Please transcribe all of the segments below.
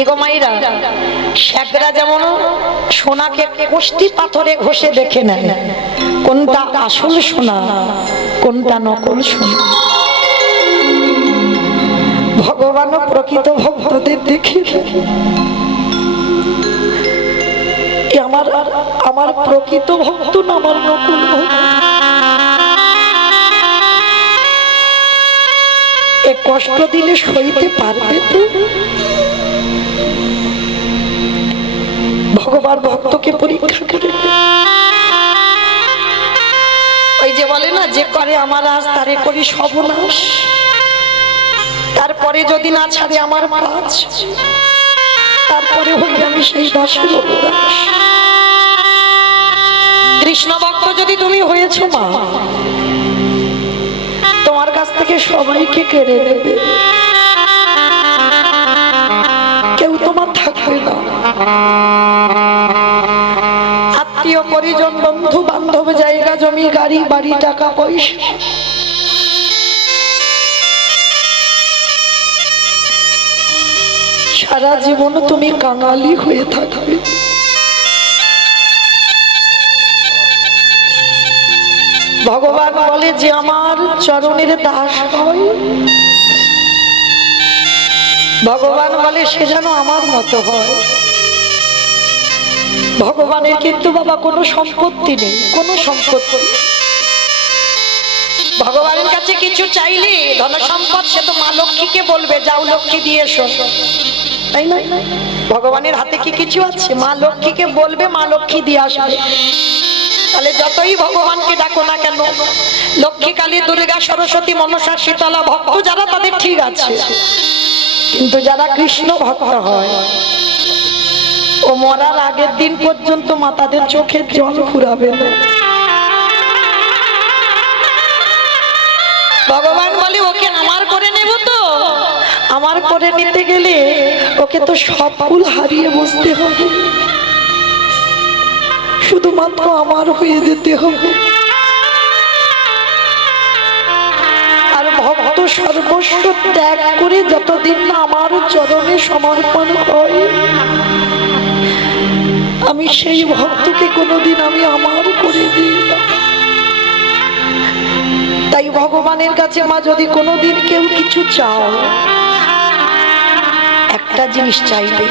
কি গো মাইরা, শেখরা যেমন সোনাকে কষ্টি পাথরে ঘষে দেখে নেয় কোনটা আসল সোনা কোনটা নকল সোনা, ভগবানও প্রকৃত ভক্তদের দেখে আমার আমার প্রকৃত ভক্ত না আমার নকল ভক্ত। এ কষ্ট দিলে সইতে পারবে তো? ভগবান ভক্তকে পরীক্ষা করে। ওই যে বলে না, যে করে আমার আজ তারে করি সর্বনাশ, তারপরে যদি না ছাড়ে আমার কাজ, তারপরে হই আমি সেই দাসের দাস। কৃষ্ণ ভক্ত যদি তুমি হয়েছো মা, তোমার কাছ থেকে সবাইকে কেড়ে নেবে, কেউ তোমার থাকবে না। আত্মীয় পরিজন বন্ধু বান্ধব জায়গা জমি গাড়ি বাড়ি টাকা পয়সা সারা জীবন তুমি কাঙালি হয়ে থাকবে। ভগবান বলে যে আমার চরণের দাস হয়, ভগবান বলে সে যেন আমার মতো হয়। ভগবানের কিন্তু বাবা কোনো সম্পত্তি নেই, কোনো সম্পত্তি। ভগবানের কাছে কিছু চাইলে ধন সম্পদ সে তো মা লক্ষ্মীকে বলবে যাও লক্ষ্মী দিয়ে এসো, তাই না? ভগবানের হাতে কি কিছু আছে? মা লক্ষ্মীকে বলবে মা লক্ষ্মী দিয়ে আসবে। তাহলে যতই ভগবানকে ডাকো না কেন, লক্ষ্মী কালী দুর্গা সরস্বতী মনসা শীতলা ভক্ত যারা তাদের ঠিক আছে, কিন্তু যারা কৃষ্ণ ভক্ত হয় ও মরার আগের দিন পর্যন্ত মা তাদের চোখের জল ফুরাবে না। ভগবান বলে ওকে আমার করে নেব, তো আমার করে নিতে গেলে ওকে তো সব ফুল হারিয়ে বসতে হবে, শুধুমাত্র আমার হয়ে যেতে হবে। আর ভক্ত সর্বস্ব ত্যাগ করে যতদিন না আমার চরণে সমর্পণ হয়, আমি সেই ভক্তকে কোনোদিন আমি আমার করে দিই না। তাই ভগবানের কাছে মা যদি কোনোদিন কেউ কিছু চাও, একটা জিনিস চাইবে,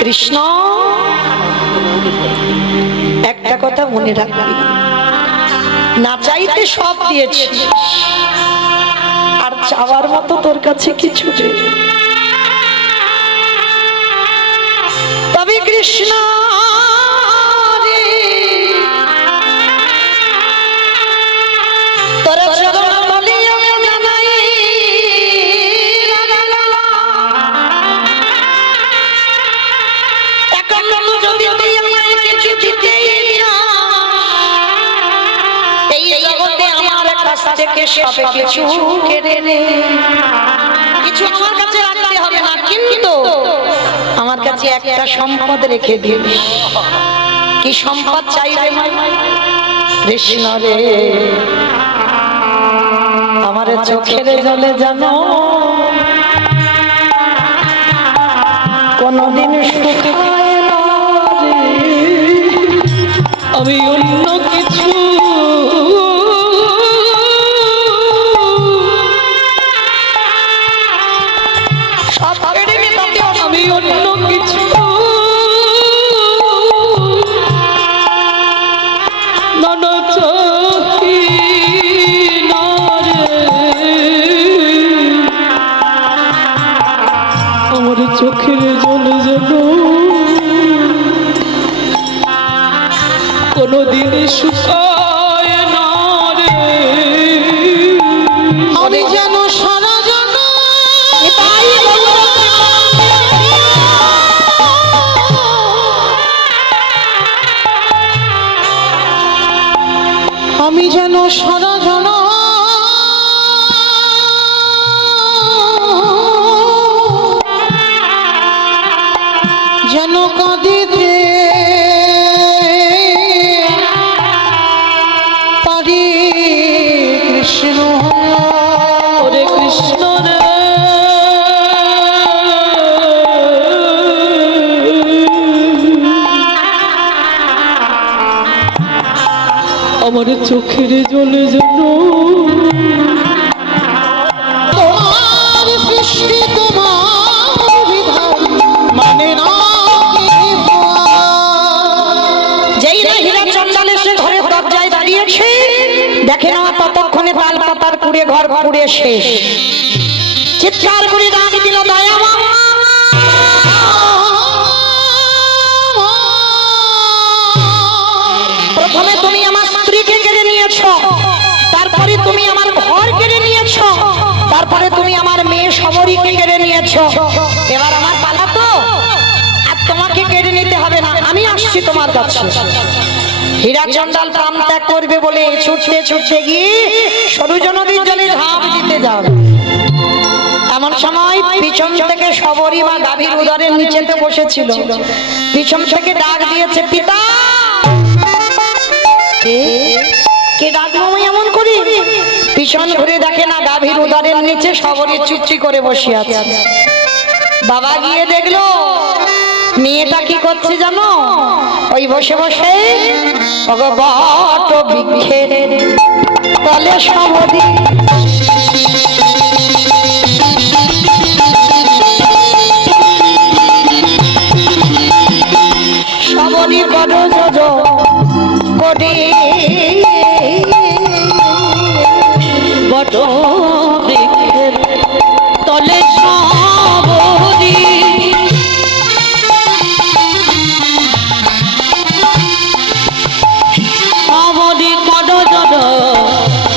কৃষ্ণ একটা কথা মনে রাখবি, না চাইতে সব দিয়েছি, আর চাওয়ার মতো তোর কাছে কিছু নেই। তবে কৃষ্ণ রে তোর চরণ বলি আমি জানাই, এখন যদি তুই আমায় কিছু দিতেই না, এই জগতে আমার কাছ থেকে সব কিছু কেড়ে নে। কিছু আমার কাছে রাখতে হবে না, কিন্তু আমার কাছে একটা সম্পদ রেখে দিন। কি সম্পদ চাইবে? কৃষ্ণ রে আমার চোখের জলে জানো কোনদিন শুকায় না রে, আমি অন্য কিছু আমি অন্য কিছু আমার চোখের জলে যেন কোনদিন শুকায় না রে। আমি যেন সারা যেন আমি যেন সারা জন যেন কাঁদিতে পারি কৃষ্ণ। ওরে কৃষ্ণ রে চোখের জলে যেন তোমার সৃষ্টি তোমার বিধান মানে না যেই না হীরা চন্ডাল এসে ঘরের দরজায় দাঁড়িয়েছে, দেখে না ততক্ষণে তাল পাতার কুড়ে ঘর পুড়ে শেষ। চিৎকার করে ডাক দিল, দয়া মা। প্রথমে তুমি আমার স্ত্রীকে কেড়ে নিয়েছো, তারপরে তুমি আমার ঘর কেড়ে নিয়েছো, তারপরে তুমি আমার মেয়ে শবরীকে কেড়ে নিয়েছো। এবার আমার পালা তো, আর তোমাকে কেড়ে নিতে হবে না, আমি আসছি তোমার কাছে। হীরা চন্ডাল প্রাণ ত্যাগ করবে বলে ছুটতে ছুটতে গিয়ে সরজু নদীর জলে ঝাঁপ দিতে যাবে। এমন সময় পিছন থেকে শবরী মা গাভীর উদরের নিচেতে বসেছিল, পিছন থেকে ডাক দিয়েছে, পিতা। কে ডাকবো আমি এমন করি? পিছন ঘুরে দেখে না গাভীর উদরের নিচে শবরী চুপটি করে বসে আছে। বাবা গিয়ে দেখলো মেয়েটা কি করছে জানো? ওই বসে বসে বট বৃক্ষের তলে শবরী শবরী বড় জজ করে বট বৃক্ষের তলে শবরী শবরী বড় জজ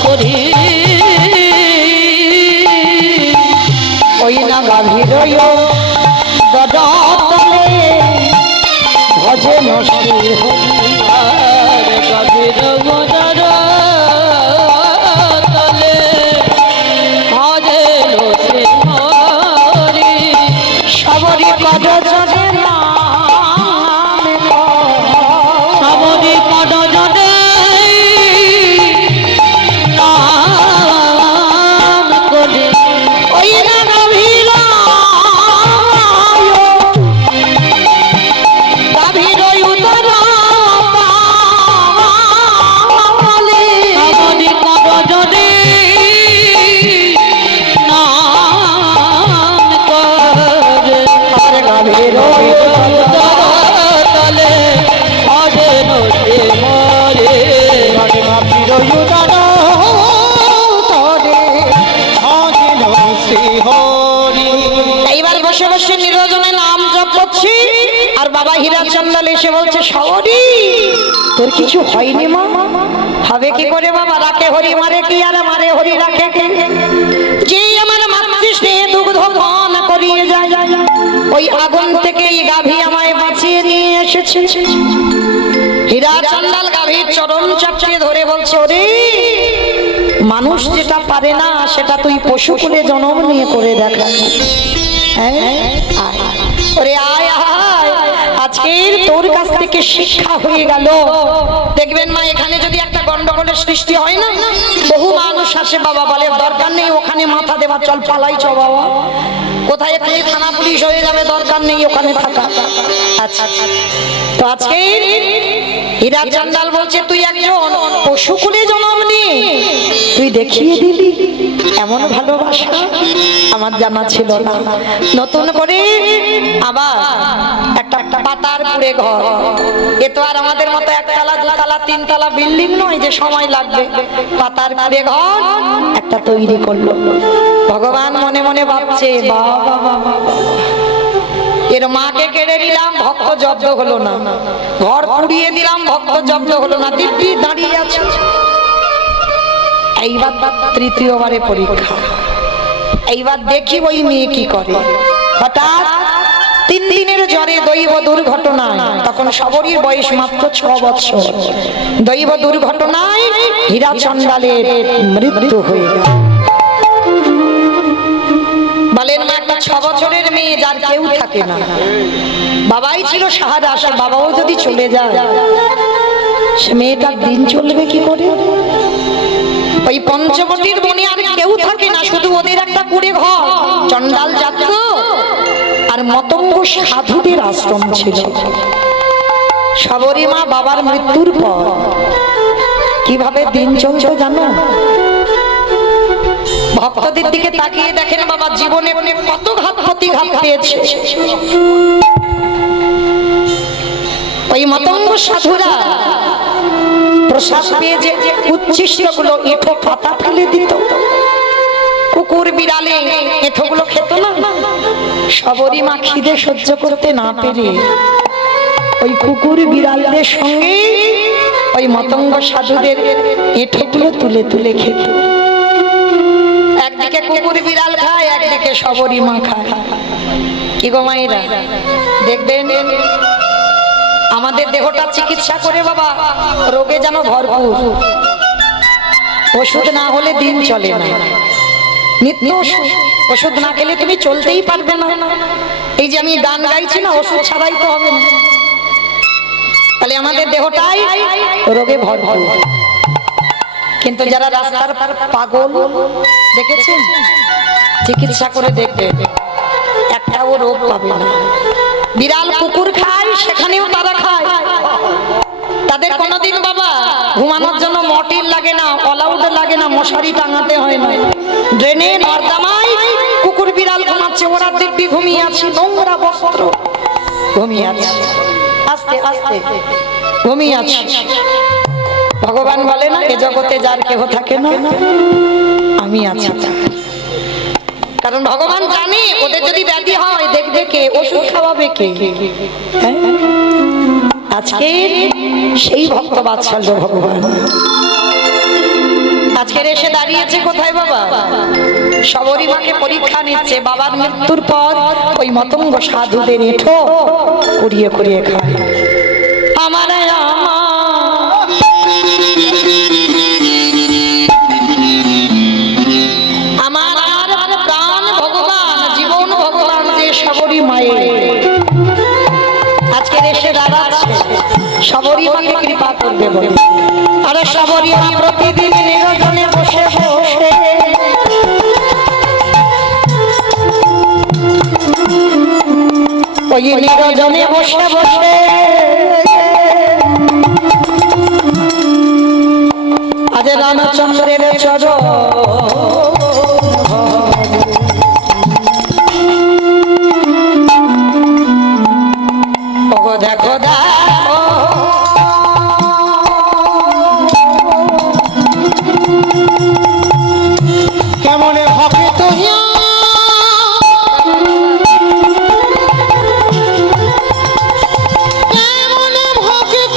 করে ওই না গাভীর দলে ভজন শ্রী হরিহর গাভীর দলে ভজন শ্রী হরি শবরী পদ জনে নাম শবরী পদ জনে নাম করে ওই না গাভীর এইবার বসে বসে নিরজনে নাম জপ করছি, আর বাবা হীরা চন্ডাল এসে বলছে, শবরী তোর কিছু হয়নি মা? হবে কি করে বাবা? রাখে হরি মারে কি, আর মারে হরি রাখে কে? যে আমার মাতৃ স্নেহে দুগ্ধ পান করিয়ে যায়, ওই আগুন থেকে এই গাভী আমায় বাঁচিয়ে নিয়ে এসেছে। হীরা চন্ডাল গাভীর চরণ চাপড়িয়ে ধরে বলছে, ওরে মানুষ যেটা পারে না সেটা তুই পশুকুলে জন্ম নিয়ে করে দেখা। ওরে আয় আয়, আজকের তোর কাছ থেকে শিক্ষা হয়ে গেল। দেখবেন মা, এখানে যদি একটা গন্ডগোলের সৃষ্টি হয় না, বহু মানুষ আসে, বাবা বলে দরকার নেই ওখানে মাথা দেবার, চল পালাই চ বাবা, কোথায় এখানে থানা পুলিশ হয়ে যাবে, দরকার নেই ওখানে থাকা। আচ্ছা, তো আজকে হীরা চন্ডাল বলছে, তুই একজন পশুকুলে জন্ম নিয়ে তুই দেখিয়ে দিলি এমন ভালোবাসা আমার জানা ছিল না। নতুন করে আবার একটা পাতার কুড়ে ঘর, এ তো আর আমাদের মতো একতলা দুতলা তিনতলা বিল্ডিং নয় যে সময় লাগবে। পাতার কুড়ে ঘর একটা তৈরি করলো। ভগবান মনে মনে ভাবছে, বাবা এর মাকে কেড়ে নিলাম, ভক্ত জব্দ হলো না, ঘর পুড়িয়ে দিলাম, ভক্ত জব্দ হলো না, দিব্যি দাঁড়িয়ে আছে। এইবার তৃতীয়বারে পরীক্ষা, এইবার দেখি ওই মেয়ে কি করে। হঠাৎ 3 দিনের জ্বরে দৈব দুর্ঘটনায়, তখন শবরীর বয়স মাত্র 6 বছর, দৈব দুর্ঘটনায় হীরা চন্ডালের মৃত্যু হয়ে গেল। বলেন মা, একটা 6 বছরের মেয়ে যার কেউ থাকে না, বাবাই ছিল সাহারা, সে বাবাও যদি চলে যায়, সে মেয়েটার দিন চলবে কি করে? ওই পঞ্চবটির বনে আর কেউ থাকে না, শুধু ওদের একটা কুড়ে ঘর, চন্ডাল জাত আর মতঙ্গ সাধুদের আশ্রম ছিল। শবরী মা বাবার মৃত্যুর পর কিভাবে দিন চলছে জানো? ভক্তদের দিকে তাকিয়ে দেখেন বাবা, জীবনে কত ঘাত প্রতিঘাত পেয়েছে। ওই মতঙ্গ সাধুরা প্রসাদ পেয়ে যে উচ্ছিষ্ট গুলো এঁঠো পাতা ফেলে দিত, কুকুর বিড়ালে এঁঠোগুলো খেত না। সবরই মা খিদে সহ্য করতে না পেরে ওই কুকুর বিড়ালদের সঙ্গে ওই মতঙ্গ সাধুদের এঁঠোগুলো তুলে তুলে খেত। একদিকে কুকুর বিড়াল খায়, একদিকে সবরই মা খায়। কি গো মায়েরা, দেখবেন আমাদের দেহটা চিকিৎসা করে বাবা রোগে যেন ভরপুর। ওষুধ না হলে দিন চলে না, নিত্য ওষুধ না খেলে তুমি চলতেই পারবে না। এই যে আমি গান গাইছি না, ওষুধ ছাড়াই তো হবে না। তাহলে আমাদের দেহটাই রোগে ভরপুর। কিন্তু যারা রাস্তার পাগল দেখেছেন, চিকিৎসা করে দেখবে একটাও রোগ পাবে না। বিড়াল কুকুর খায়, সেখানেও তারা খায়। তাদের কোনোদিন বাবা ঘুমানোর জন্য মটির লাগে না, অলআউট লাগে না, মশারি টাঙাতে হয় না। ড্রেনে নর্দমায় কুকুর বিড়াল ঘুমাচ্ছে, ওরা দিব্যি ঘুমিয়ে আছে, নোংরা বস্ত্র ঘুমিয়ে আছে, আস্তে আস্তে ঘুমিয়ে আছে। ভগবান বলে না, এ জগতে যার কেহ থাকে না, আমি আছি। কারণ ভগবান জানে ওদের যদি ব্যাধি হয় দেখবে কে, ওষুধ খাওয়াবে কে। হ্যাঁ? আজকে সেই ভক্ত বাৎসল্য ভগবান আজকের এসে দাঁড়িয়েছে কোথায় বাবা? সবরী মাকে পরীক্ষা নিচ্ছে। বাবার মৃত্যুর পর ওই মতঙ্গ সাধুদের এঁঠো কুড়িয়ে কুড়িয়ে খায়। আমার প্রাণ ভগবান, জীবন ভগবান যে সবরী মায়ের আজকের এসে দাঁড়াচ্ছে, সবরী মাকে কৃপা করবে বলে। আরে সবরী মা প্রতিদিন নিরজনে বসে বসে ওই নিরজনে বসে বসে আজ রামচন্দ্রের চরণ দেখো দেখো কেমন ভক্ত হিয়া কেমন ভক্ত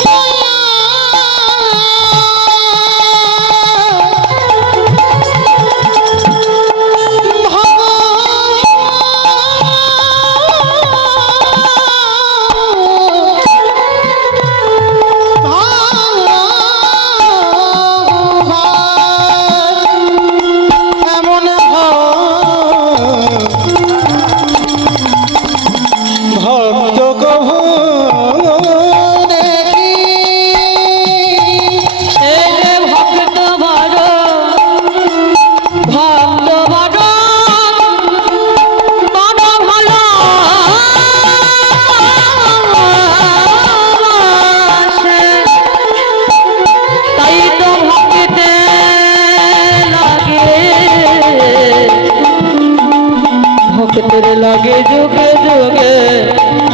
লাগে যুগে যুগে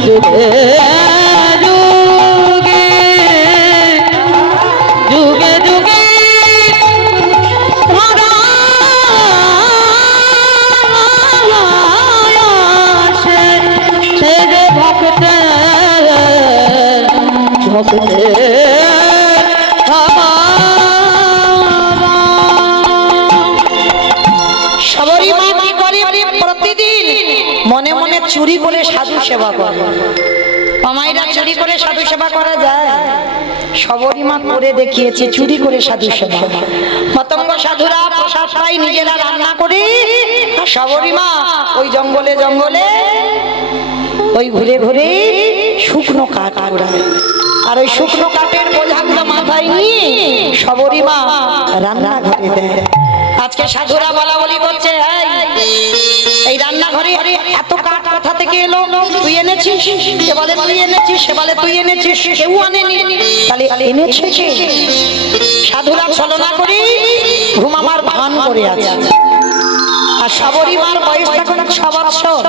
যুগে যুগে যুগে যুগে সে যে ভক্তে ভক্তে সবরী মা কি করে? প্রতিদিন মনে মনে চুরি করে সাধু সেবা করে। মামাইরা চুরি করে সাধু সেবা করা যায়? সবরী মা করে দেখিয়েছে চুরি করে সাধু সেবা। মতঙ্গ সাধুরা প্রসাদ পাই নিজেরা রান্না করে, সবরী মা ওই জঙ্গলে জঙ্গলে ওই ঘুরে ঘুরে শুকনো কাঠ কুড়ায়। আর ওই শুকনো কাঠের বোঝাগুলো মাথায় নিয়ে সবরী মা রান্নাঘরে দেয়। আজকে সাধুরা বলা বলি করছে, এই রান্নাঘরে এত কাঠ কোথা থেকে এলো? তুই এনেছিস? সে বলে তুই এনেছিস, সে বলে তুই এনেছিস, কেউ আনেনি। তাহলে এনেছে কে? সাধুরা ছলনা করে ঘুমাবার ভান করে আছে। আর সবরীমার বয়স তখন 6 বছর।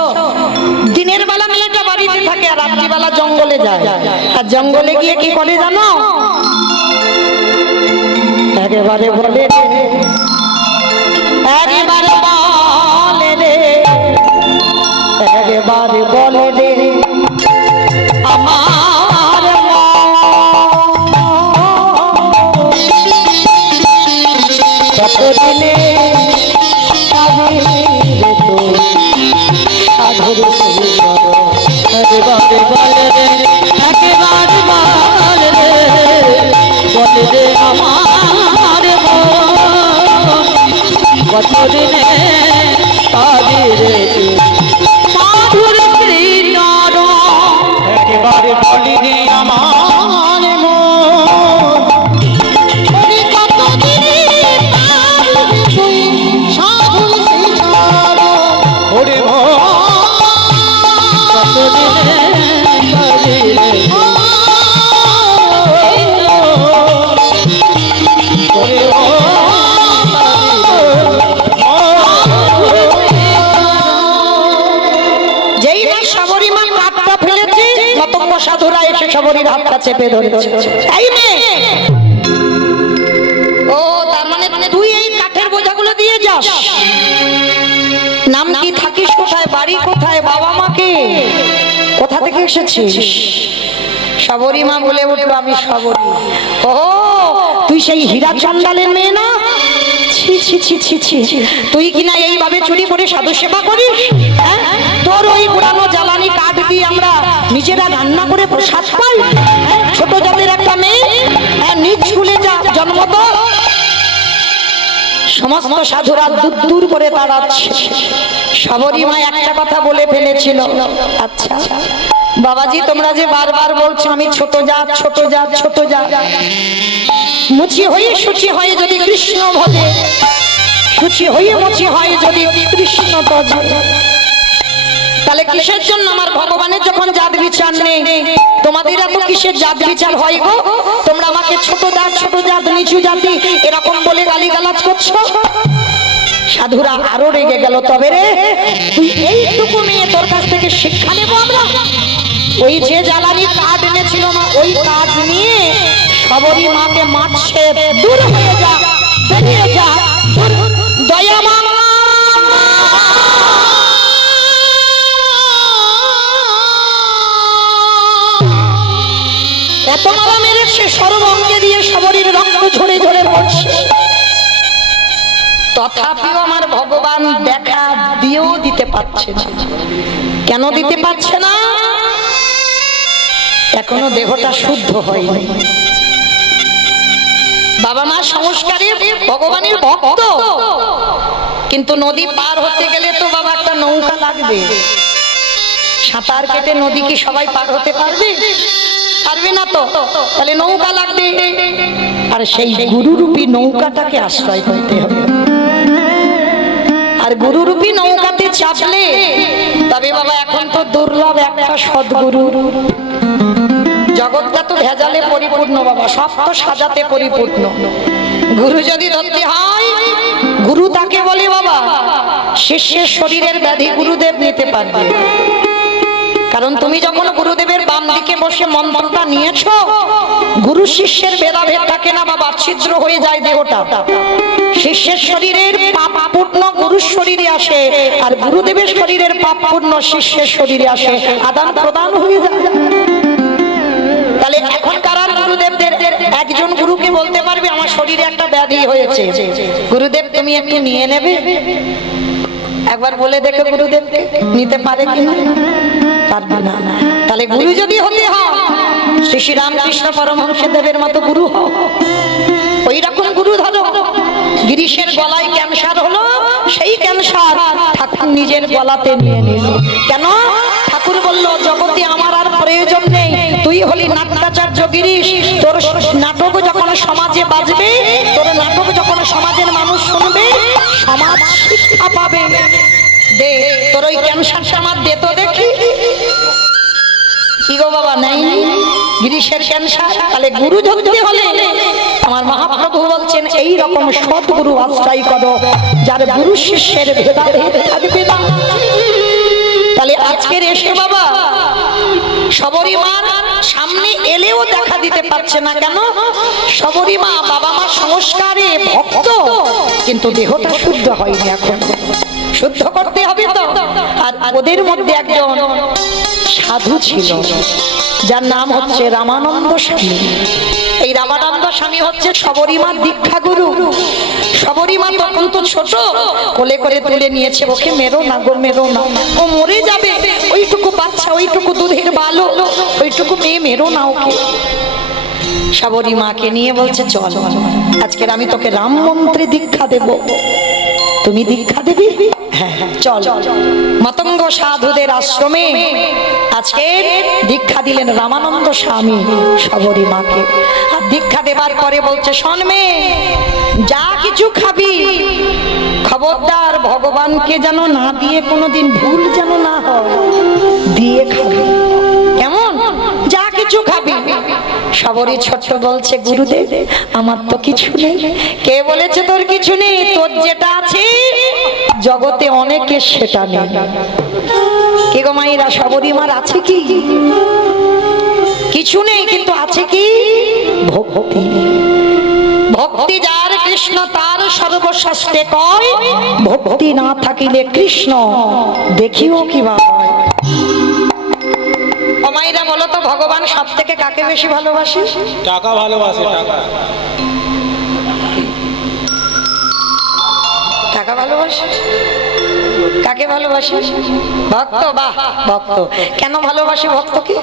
দিনের বেলা মেয়েটা বাড়িতে থাকে আর রাত্রিবেলা জঙ্গলে যায়। আর জঙ্গলে গিয়ে কি করে জানো? একেবারে বলে একেবারে বলে রে, একেবারে বলে রে আমার কতদিনে একেবারে বলে রে, একেবারে বলে রে, বলে রে আমার কতদিনে পাবি রে সাধুর শ্রীচরণ। একেবারে বলি রে আমার কতদিনে পাবি তুই সাধুর শ্রীচরণ। ওরে কতদিনে পাবি রে যেই না সবরীমা কাঠটা ফেলেছে, মতঙ্গ সাধুরা এসে সবরীর হাতটা চেপে ধরেছে। এই মেয়ে, ও তার মানে তুই এই কাঠের বোঝাগুলো দিয়ে যাস? নাম কি, থাকিস কোথায়, বাড়ি কোথায়, বাবা মাকে, কোথা থেকে এসেছিস? সবরীমা বলে উঠল, আমি সবরী। ও তুই সেই হীরা চন্ডালের মেয়ে না? ছি ছি ছি ছি ছি, তুই কিনা এইভাবে চুরি করে সাধু সেবা করিস? হ্যাঁ, তোর ওই পুরানো জ্বালানি কাঠ দিয়ে আমরা নিজেরা রান্না করে প্রসাদ পাই? হ্যাঁ, ছোট জাতের একটা মেয়ে, হ্যাঁ, নিজ স্কুলে যা জন্ম তো। সমস্ত সাধুরা দূর দূর করে দাঁড়াচ্ছে। সবরীমা একটা কথা বলে ফেলেছিল, আচ্ছা বাবাজি, তোমরা যে বারবার বলছো আমি ছোট জাত, ছোট জাত, ছোট জাত, মুচি হয়ে সুচি হয়ে যদি কৃষ্ণ ভজে, সুচি হয়ে মুচি হয় যদি কৃষ্ণ ভজে, তাহলে কিসের জন্য আমার ভগবানের যখন জাত বিচার নেই, তোমাদের এত কিসের জাত বিচার হয় গো? তোমরা আমাকে ছোট জাত, ছোট জাত, নিচু জাতি এরকম বলে গালিগালাজ করছো। সাধুরা আরো রেগে গেল, তবে রে তুই এইটুকু মেয়ে, তোর কাছ থেকে শিক্ষা নেব আমরা? ওই যে জ্বালানি কাঠ এনেছিল না, ওই কাঠ নিয়ে সবরীমাকে মারছে। দূর হয়ে যা, বেরিয়ে যা, দয়া মা। এত মারা মেরেছে, সর্বাঙ্গে দিয়ে সবরীর রক্ত ঝরে ঝরে পড়ছে। তথাপিও আমার ভগবান দেখা দিয়েও দিতে পারছে না। কেন দিতে পারছে না? এখনো দেহটা শুদ্ধ হয়নি। বাবা মা সংস্কারে ভগবানের ভক্ত, কিন্তু নদী পার হতে গেলে তো বাবা একটা নৌকা লাগবে। সাঁতার কেটে নদী কি সবাই পার হতে পারবে? পারবে না তো, তাহলে নৌকা লাগবে। আর সেই গুরুরূপী নৌকাটাকে আশ্রয় করতে হবে। আর গুরুরূপী নৌকাতে চাপলে তবে বাবা, এখন তো দুর্লভ একটা সদ্গুরু। জগৎটা তো ভেজালে পরিপূর্ণ বাবা, সব তো সাজাতে পরিপূর্ণ। গুরু যদি ধরতে হয়, গুরু তাকে বলে বাবা শিষ্যের শরীরের ব্যাধি গুরুদেব নিতে পারবে। কারণ তুমি যখন গুরুদেবের বাম দিকে বসে মন্ত্রটা নিয়েছো, গুরু শিষ্যের ভেদাভেদ থাকে না বাবা, ছিদ্র হয়ে যায় দেহটা। শিষ্যের শরীরের পাপপূর্ণ গুরুর শরীরে আসে, আর গুরুদেবের শরীরের পাপপূর্ণ শিষ্যের শরীরে আসে, আদান প্রদান হয়ে যায়। তাহলে এখনকার গুরুদেবদের একজন গুরুকে বলতে পারবে আমার শরীরে একটা ব্যাধি হয়েছে, গুরুদেব তুমি একটু নিয়ে নেবে? একবার বলে দেখো গুরুদেবকে নিতে পারে কিনা? পারবে না। তাহলে গুরু যদি হতে হয়, শ্রী শ্রী রামকৃষ্ণ পরমহংস দেবের মতো গুরু হও। ওই রকম গুরু ধরো। গিরিশের গলায় ক্যান্সার হলো, সেই ক্যান্সার ঠাকুর নিজের গলাতে নিয়ে নিল। কেন? ঠাকুর বলল জগতে আমার আর প্রয়োজন নেই, তুই হলি নাট্যাচার্য গিরিশ। তোর নাটক যখন সমাজে বাজবে, তোর নাটক যখন সমাজের মানুষ শুনবে, দে তোর ওই ক্যান্সারটা আমার দে তো দেখি। কি গো বাবা, নেই গিরিশের ক্যান্সার? তাহলে গুরু ধরতে হলে আমার মহাপ্রভু বলছেন এই রকম সৎগুরু আশ্রয় করো যার গুরু শিষ্যের ভেদাভেদ থাকবে না। তাহলে আজকের এসে বাবা শবরীমার সামনে এলেও দেখা দিতে পারছে না কেন? শবরীমা বাবা মা সংস্কারে ভক্ত, কিন্তু দেহটা শুদ্ধ হয়নি, এখন শুদ্ধ করতে হবে তো। আর ওদের মধ্যে একজন সাধু ছিল যার নাম হচ্ছে রামানন্দ স্বামী। এই রামানন্দ স্বামী হচ্ছে শবরীমার দীক্ষা গুরু। শবরীমা তখন তো ছোট, কোলে করে তুলে নিয়েছে, ওকে মেরো না গো, মেরো না, ও মরে যাবে, ওইটুকু বাচ্চা, ওইটুকু দুধের বালক, ওইটুকু মেয়ে, মেরো না ওকে। শবরীমাকে নিয়ে বলছে চল আজকের আমি তোকে রাম মন্ত্রে দীক্ষা দেব, তুমি দীক্ষা দেবি? হ্যাঁ চল। মতঙ্গ সাধুদের আশ্রমে আজকে দীক্ষা দিলেন রামানন্দ স্বামী শবরীমাকে। আর দীক্ষা দেবার পরে বলছে শোন মেয়ে, যা কিছু খাবি খবরদার ভগবানকে যেন না দিয়ে কোনোদিন ভুল যেন না হয়, দিয়ে খাবি, কেমন? যা কিছু খাবি। শবরী ছোট্ট বলছে গুরুদেব আমার তো কিছু নেই। কে বলেছে তোর কিছু নেই? তোর যেটা আছে জগতে অনেকের সেটা নেই। কে গো মাইরা, শবরীমার আছে কি? কিছু নেই, কিন্তু আছে কি? ভক্তি। ভক্তি যার কৃষ্ণ তার সর্বশাস্ত্রে কয়, ভক্তি না থাকিলে কৃষ্ণ দেখিও কিভাবে হয়। ও মাইরা বলো তো ভগবান সব থেকে কাকে বেশি ভালোবাসে? টাকা ভালোবাসে, টাকা। টাকা ভালোবাসে? কাকে ভালোবাসে? ভক্ত। বাহ, ভক্ত। কেন ভালোবাসে ভক্তকে?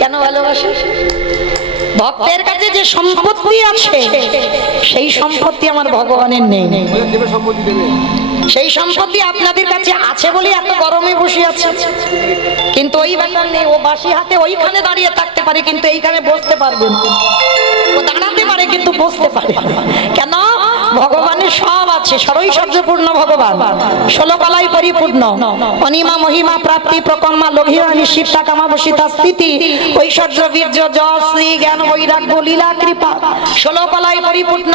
কেন ভালোবাসে? ভক্তের কাছে যে সম্পত্তি আছে সেই সম্পত্তি আমার ভগবানের নেই। সেই সম্পত্তি আপনাদের কাছে আছে বলে এত গরমে বসে আছে, কিন্তু ওই ব্যাপার নেই। ও বাসি হাতে ওইখানে দাঁড়িয়ে থাকতে পারে, কিন্তু এইখানে বসতে পারবে না। ও দাঁড়াতে পারে কিন্তু বসতে পারে না। কেন? ভগবানের সব আছে, সরৈশ্বর্যপূর্ণ ভগবান, 16 কলায় পরিপূর্ণ, অনিমা মহিমা প্রাপ্তি প্রকর্মা লঘিরা নিশিতা কামা বসিতা স্থিতি ঐশ্বর্য বীর্য যশ শ্রী জ্ঞান বৈরাগ্য লীলা কৃপা, 16 কলায় পরিপূর্ণ,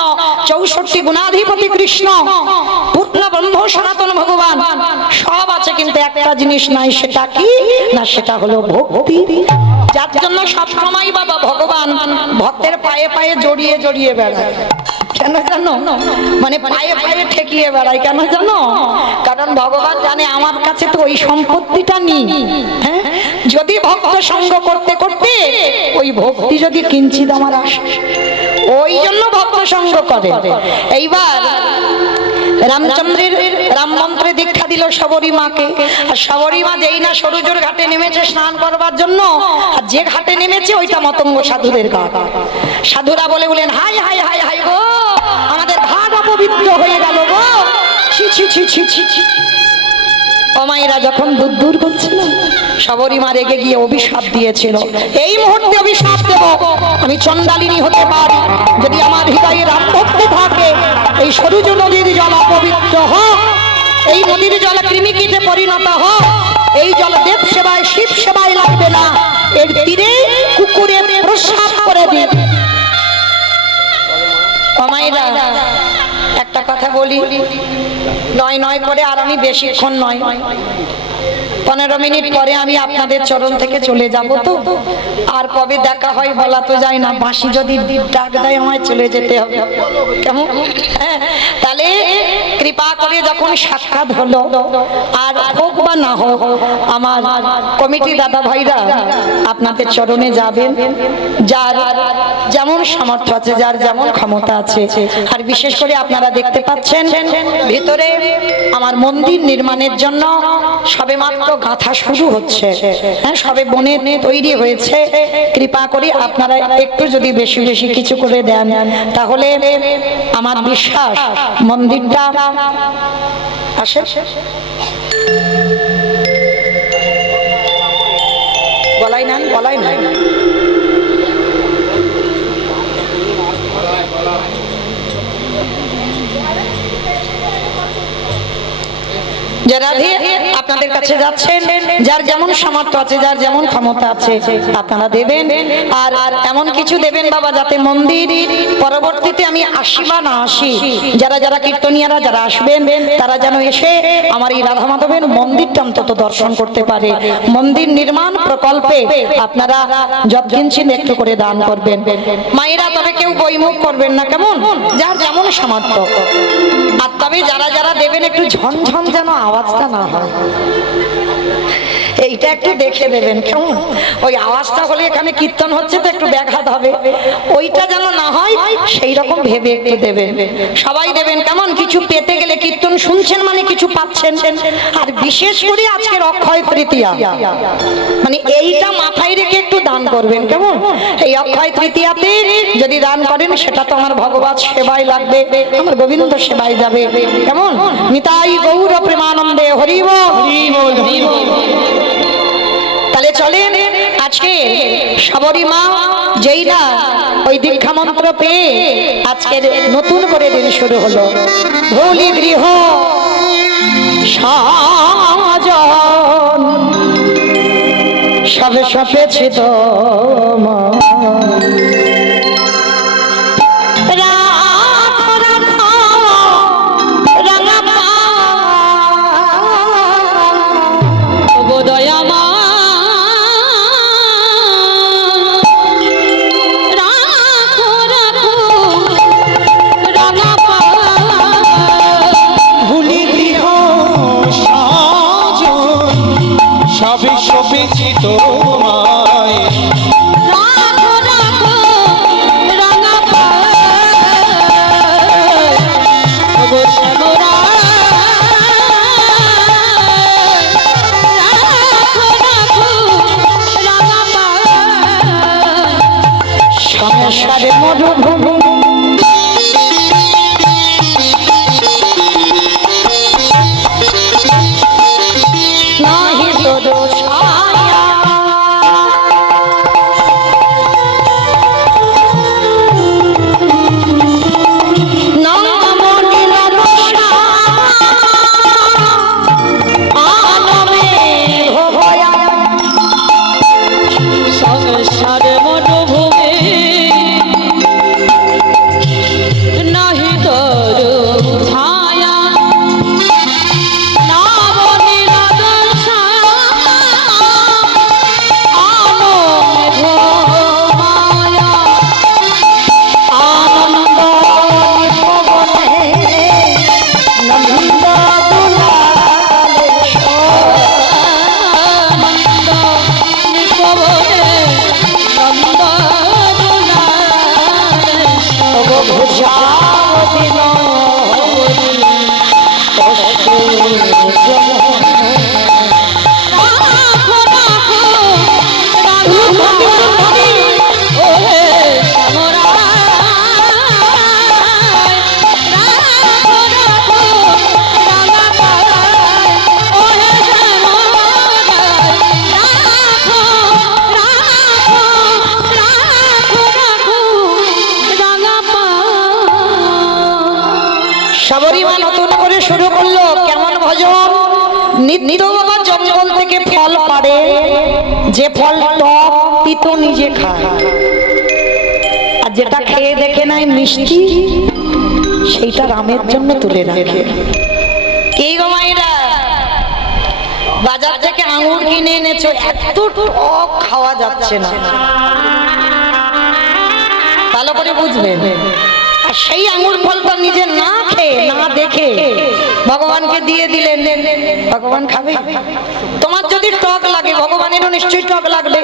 64 গুণাধিপতি কৃষ্ণ, পূর্ণ ব্রহ্ম সনাতন ভগবান, সব আছে, কিন্তু একটা জিনিস নাই। সেটা কি না? সেটা হলো ভক্তি। যার জন্য সবসময় বাবা ভগবান ভক্তের পায়ে পায়ে জড়িয়ে জড়িয়ে বেড়ায়। কেন জানো? মানে পায়ে পায়ে ঠেকিয়ে বেড়ায়। কেন জানো? কারণ ভগবান জানে আমার কাছে তো ওই সম্পত্তিটা নেই। হ্যাঁ, যদি ভক্ত সঙ্গ করতে করতে ওই ভক্তি যদি কিঞ্চিত আমার আসে, ওই জন্য ভক্ত সঙ্গ করে। এইবার রামচন্দ্রের রাম মন্ত্রে দীক্ষা দিল শবরীমাকে। আর শবরীমা যেই না সরুজুর ঘাটে নেমেছে স্নান করবার জন্য, আর যে ঘাটে নেমেছে ওইটা মতঙ্গ সাধুদের ঘাট। সাধুরা বলেন হাই হাই হাই হাই গো, আমাদের ঘাট অপবিত্র হয়ে গেল গো, ছি ছি ছি ছি ছি ছি। অমায়েরা যখন দূর দূর করছিল, শবরীমা রেগে গিয়ে অভিশাপ দিয়েছিল, এই মুহূর্তে অভিশাপ দেব, আমি চণ্ডালিনী হতে পারি যদি আমার হৃদয়ে রাম ভক্তি থাকে। এই সরুজ নদীর জল অপবিত্র হোক, এই নদীর জল কৃমিকীটে পরিণত হোক, এই জল দেব সেবায় শিব সেবায় লাগবে না, এর তীরে কুকুরে প্রস্রাব করে দিন। অমায়েরা একটা কথা বলি, নয় নয় করে, আর আমি বেশিক্ষণ নয়, 15 মিনিট পরে আমি আপনাদের চরণ থেকে চলে যাব। তো আর কবে দেখা হয় বলা তো যায় না, বাঁশি যদি ডাক দেয় আমায় চলে যেতে হবে, কেমন? তাহলে কৃপা করে যখন সাক্ষাৎ হলো, আর হোক বা না হোক, আমার কমিটি দাদা ভাইরা আপনাদের চরণে যাবেন, যার যেমন সামর্থ্য আছে, যার যেমন ক্ষমতা আছে। আর বিশেষ করে আপনারা দেখতে পাচ্ছেন ভিতরে আমার মন্দির নির্মাণের জন্য সবেমাত্র গাঁথা শুরু হচ্ছে। হ্যাঁ, সবে বনে তৈরি হয়েছে। কৃপা করে আপনারা একটু যদি বেশি বেশি কিছু করে দেন, তাহলে আমার বিশ্বাস মন্দিরটা আসে। গলায় নেন, গলায় নেন। আপনাদের কাছে যাচ্ছেন, যার যেমন সামর্থ্য আছে, যার যেমন ক্ষমতা আছে আপনারা দেবেন। আর এমন কিছু দেবেন বাবা যাতে মন্দির পরবর্তীতে আমি আসি বা না আসি, যারা যারা কীর্তনিয়ারা যারা আসবেন তারা যেন এসে আমার এই রাধা মাধবের মন্দিরটা অন্তত দর্শন করতে পারে। মন্দির নির্মাণ প্রকল্পে আপনারা যৎকিঞ্চিত একটু করে দান করবেন মায়েরা, তবে কেউ বইমুখ করবেন না, কেমন? যার যেমন সামর্থ্য। আর তবে যারা যারা দেবেন একটু ঝনঝন যেন আওয়াজটা না হয়, এইটা একটু দেখে দেবেন কেমন? ওই আওয়াজটা হলে এখানে কীর্তন হচ্ছে তো একটু ব্যাঘাত হবে, ওইটা যেন না হয় সেই রকম ভেবে একটু দেবেন। সবাই দেবেন কেমন? কিছু পেতে গেলে কীর্তন শুনছেন মানে কিছু পাচ্ছেন। আর বিশেষ করে আজকের অক্ষয় তৃতীয়া, মানে এইটা মাথায় রেখে একটু দান করবেন কেমন? এই অক্ষয় তৃতীয়াতে যদি দান করেন সেটা তো আমার ভগবত সেবায় লাগবে, আমার গোবিন্দ সেবায় যাবে কেমন? নিতাই গৌর প্রেমানন্দে হরি বল। তাহলে চলেন আজকে সবরী মা যেই না ওই দীক্ষা মন্ত্র পেয়ে আজকের নতুন করে দিন শুরু হলো। ধৌলি গৃহ সাজন সবে সপেছি তো সবে সপেছি তোমায়, সংসারে মরুভূমি নাহি তোর ছায়া, নাম নীল দশা আনমে ভয়া, সংসারে মনোভূমি নাহি তোর ছায়া, নাম নীল দশা আলো মায়া, আনন্দ ভবনে নন্দ দুলালে আনন্দ নিপবনে নন্দ তব ভুজাও দিন সবরীমা নতুন করে শুরু করলো কেমন ভজন? নিত্য বাবা জঙ্গল থেকে ফল পাড়ে, যে ফল টক তিতো নিজে খায়, আর যেটা খেয়ে দেখে নাই মিষ্টি সেইটা রামের জন্য তুলে রাখে। কি গো মায়েরা, বাজার থেকে আঙুর কিনে এনেছো, এত টক খাওয়া যাচ্ছে না, ভালো করে বুঝবেন। আর সেই আঙুর ফলটা নিজে না খেয়ে না দেখে ভগবানকে দিয়ে দিলেন, ভগবান খাবে? তোমার যদি টক লাগে ভগবানেরও নিশ্চয়ই টক লাগবে।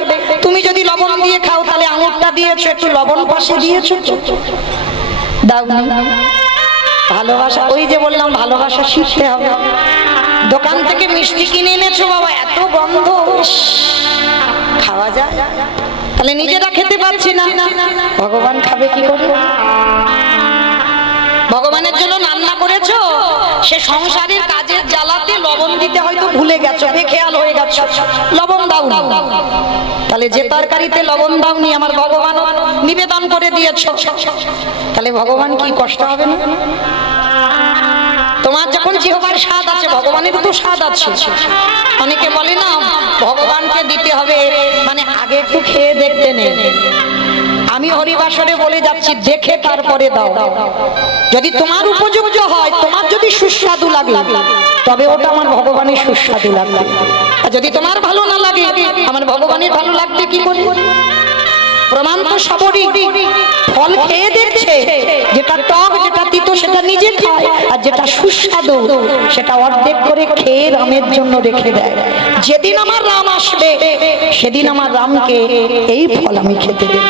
তুমি যদি লবণ দিয়ে খাও তাহলে আঙুরটা দিয়েছো, একটু লবণ পাশে দিয়েছো, দাওনি? ভালোবাসা, ওই যে বললাম ভালোবাসা শিখতে হবে। দোকান থেকে মিষ্টি কিনে এনেছো বাবা, এত গন্ধ, খাওয়া যায়? তাহলে নিজেরা খেতে পাচ্ছি না, ভগবান খাবে কি করে? ভগবানের জন্য রান্না করেছো, সে সংসারের কাজের জ্বালাতে লবণ দিতে হয়তো ভুলে গেছো, বেখেয়াল হয়ে গেছো, লবণ দাও না। তাহলে যে তরকারিতে লবণ দাওনি আমার ভগবান নিবেদন করে দিয়েছো, তাহলে ভগবান কি কষ্ট হবে না? তোমার তোমার যখন জিহ্বার স্বাদ আছে, ভগবানের তো স্বাদ আছে। অনেকে বলে না ভগবানকে দিতে হবে, মানে আগে একটু খেয়ে দেখতে নেই। আমি হরিবাসরে বলে যাচ্ছি, দেখে তারপরে দাও। যদি তোমার উপযুক্ত হয়, তোমার যদি সুস্বাদু লাগে, তবে ওটা আমার ভগবানের সুস্বাদু লাগবে। আর যদি তোমার ভালো না লাগে, আমার ভগবানের ভালো লাগবে কি করে? প্রমাণ তো সবরই। ফল খেয়ে দেখছে, যেটা টক যেটা তিতো সেটা নিজে খায়, আর যেটা সুস্বাদু সেটা অর্ধেক করে খেয়ে রামের জন্য রেখে দেয়। যেদিন আমার রাম আসবে, সেদিন আমার রামকে এই ফল আমি খেতে দেব।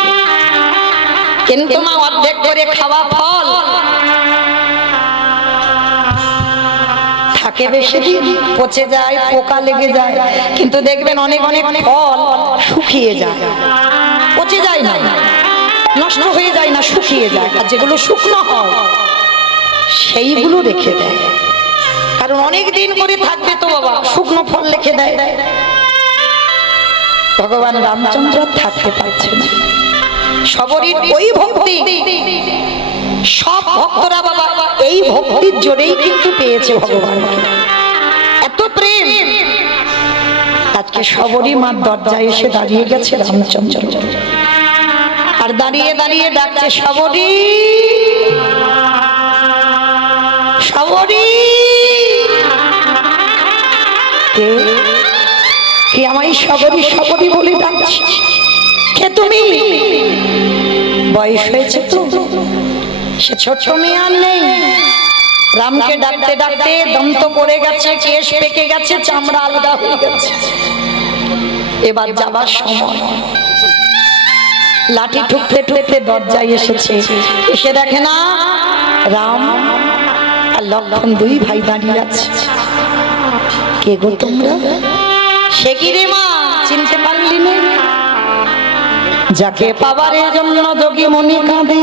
কিন্তু মা অর্ধেক করে খাওয়া ফল থাকে বেশি দিন, পচে যায়, পোকা লেগে যায়। কিন্তু দেখবেন অনেক অনেক ফল শুকিয়ে যায়, পচে যায় না, নষ্ট হয়ে যায় না, শুকিয়ে যায়। আর যেগুলো শুকনো হয় সেইগুলো রেখে দেয়, কারণ অনেক দিন করে থাকবে তো বাবা, শুকনো ফল রেখে দেয়। ভগবান রামচন্দ্র থাকতে পারছে না। সবরই ওই ভক্তি, সব ভক্তরা বাবা এই ভক্তির জোরেই কিন্তু পেয়েছে ভগবানকে। এত প্রেম। আজকে সবরই মার দরজায় এসে দাঁড়িয়ে গেছে রামচন্দ্র, আর দাঁড়িয়ে দাঁড়িয়ে ডাকছে সবরী, সবরী। কে আমায় সবরী সবরী বলে ডাকছে? কে তুমি? বয়স হয়েছে তো, সে ছোট মেয়ে আর নেই। রামকে ডাকতে ডাকতে দম তো পড়ে গেছে, কেশ পেকে গেছে, চামড়া আলগা হয়ে গেছে। এবার যাবার সময়। লাঠি ঠুকতে ঠুকতে দরজায় এসেছে, এসে দেখে না রাম আর লক্ষণ দুই ভাই দাঁড়িয়ে আছে। কে গো তোমরা? সে কি রে মা, চিনতে পারলি না? যাকে পাবারের জন্য যোগী মনি কাঁদে,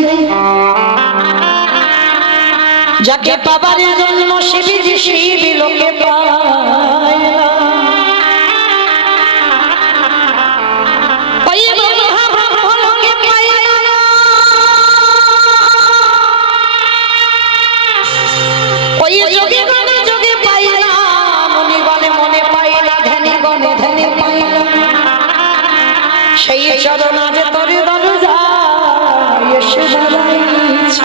যাকে পাবারের জন্য শিবজি শিব লোকে পায় না। ওই যোগে গণে যোগে পাই না, মনে গণে মনে পাই না, ধ্যানে গণে ধ্যানে পাই না। সেই চরণ আজ তোর দরজায় এসে দাঁড়াইছে।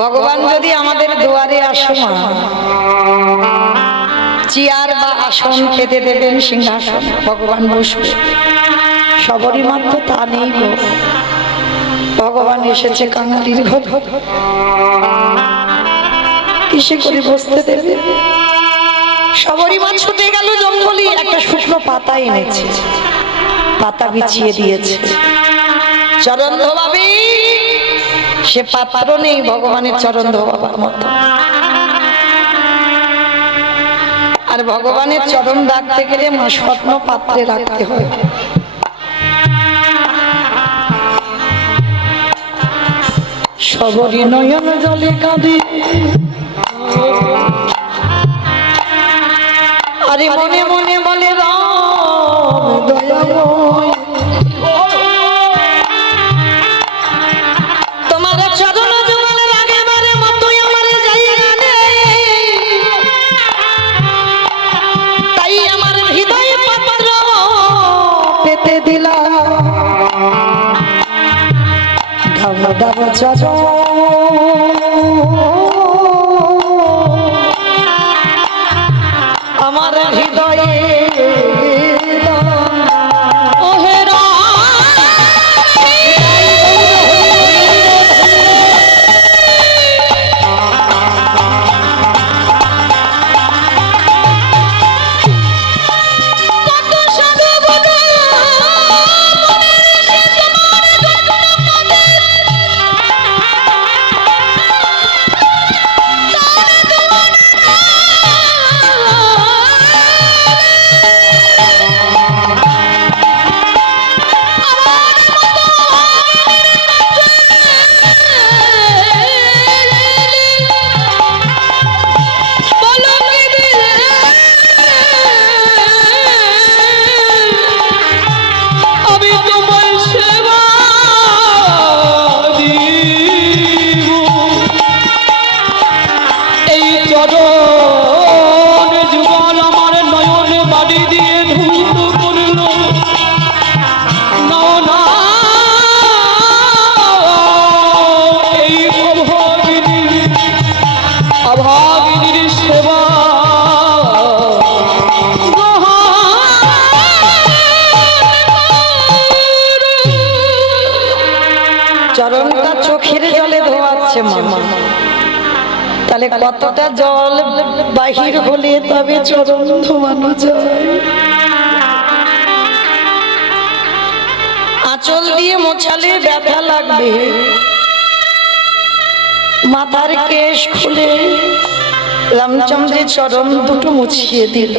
ভগবান যদি আমাদের দুয়ারে আসে, চেয়ার বা আসন পেতে দেবেন, সিংহাসন, ভগবান বসবে। সবরই মাত্র তা নেই গো। ভগবান এসেছে কাঙালির ঘর, কিসে করে বসতে দেবে? সবরই মা ছুটে গেল জঙ্গলে, একটা শুকনো পাতা এনেছে, পাতা বিছিয়ে দিয়েছে। চরণ ধোবাবে, সে পাত্র নেই ভগবানের চরণ ধোবাবার মতো। আর ভগবানের চরণ রাখতে গেলে মা স্বর্ণ পাত্রে রাখতে হয়। সবরই নয়ন জলে কাঁদে, আরে মনে মনে বলে রাম দয়াময়, তোমার চরণ যুগলের আগেবারে মতোই আমার জায়গা নেই, তাই আমার হৃদয় পাত্র পেতে দিলাম। পদাব চরণ আমার হৃদয়ে ওহে রাম কত সাধু বলে আমি তোমার সেবা দিব এই চরণ যুগল আমার নয়ন বাড়ি দিয়ে ধূত করল নাও না এই অভাগিনীর সেবা চরণটা চোখের জলে ধোয়াচ্ছে মামা তাহলে কতটা জল বাহির হলে তবে চরণ ধোয়ানো যায় আঁচল দিয়ে মোছালে ব্যথা লাগবে মাথার কেশ খুলে রামচন্দ্রের চরণ দুটো মুছিয়ে দিল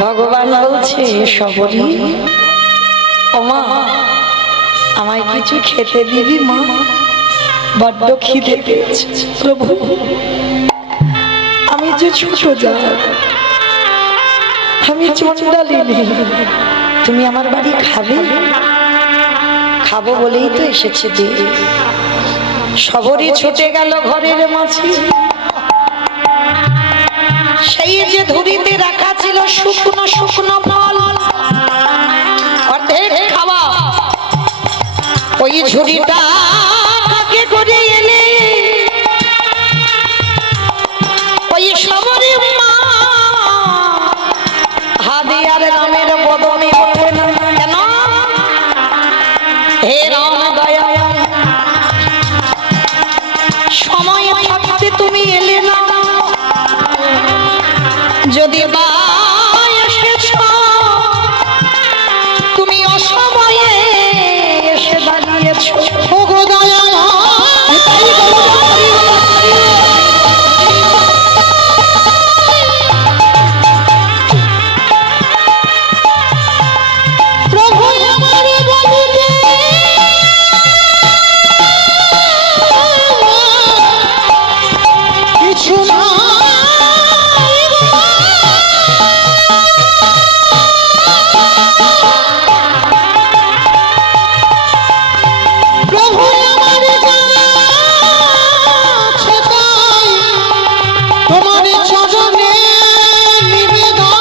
ভগবান বলছে সবরী ওমা আমায় কিছু খেতে দিবি মা বড্ড খিদে পেয়েছে প্রভু আমি যে ছোট জাত আমি চণ্ডালিনী তুমি আমার বাড়ি খাবে খাবো বলেই তো এসেছে দে সবরই ছুটে গেল ঘরের মাঝে সেই যে ধুরিতে রাখা ছিল শুকনো শুকনো ফল অর্ধেক খাওয়া ওই ঝুড়িটা কাকে করে এলে ওই সবরী মা হাদি আর রামের বদনে ওঠে না কেন হে রাম দয়া সময় থাকতে তুমি এলে না যদি বা এসেছ তুমি অসময়ে এসে দাঁড়িয়েছ ওগো দয়া প্রভু আমার বলিতে কিছু না প্রভু আমার যাচ্ছে তাই তোমার চরণে নিবেদন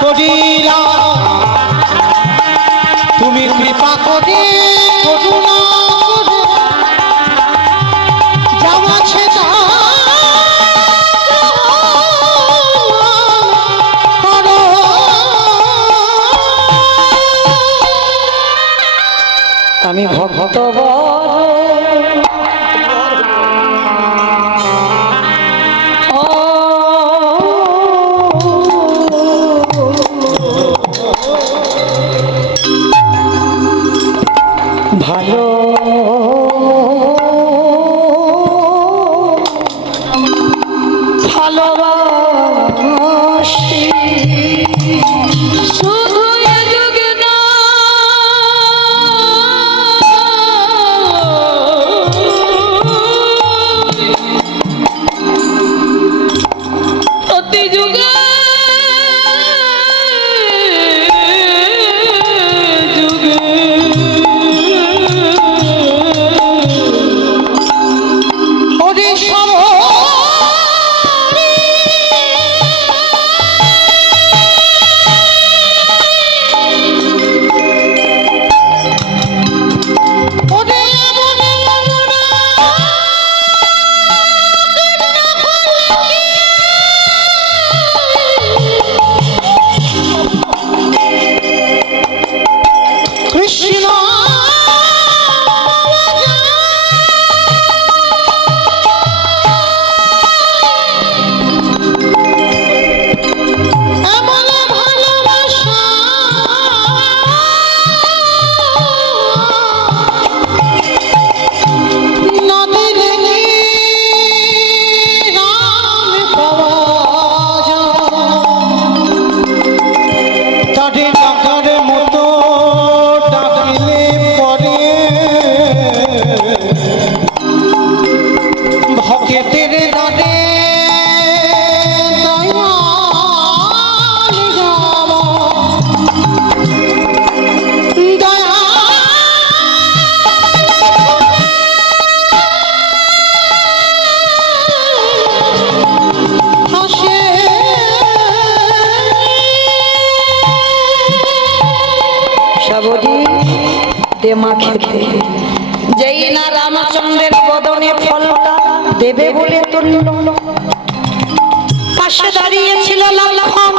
করিলাম তুমি কৃপা করে করুণা করে যাওয়াছে আমি ভক্ত ভালো ভালোবাসি শুধু এ যুগে না প্রতি যুগে যুগে ওরে সব দে মা খেতে। যেই না রামচন্দ্রের বদনে ফলটা দেবে বলে তুলল, পাশে দাঁড়িয়েছিল লক্ষণ।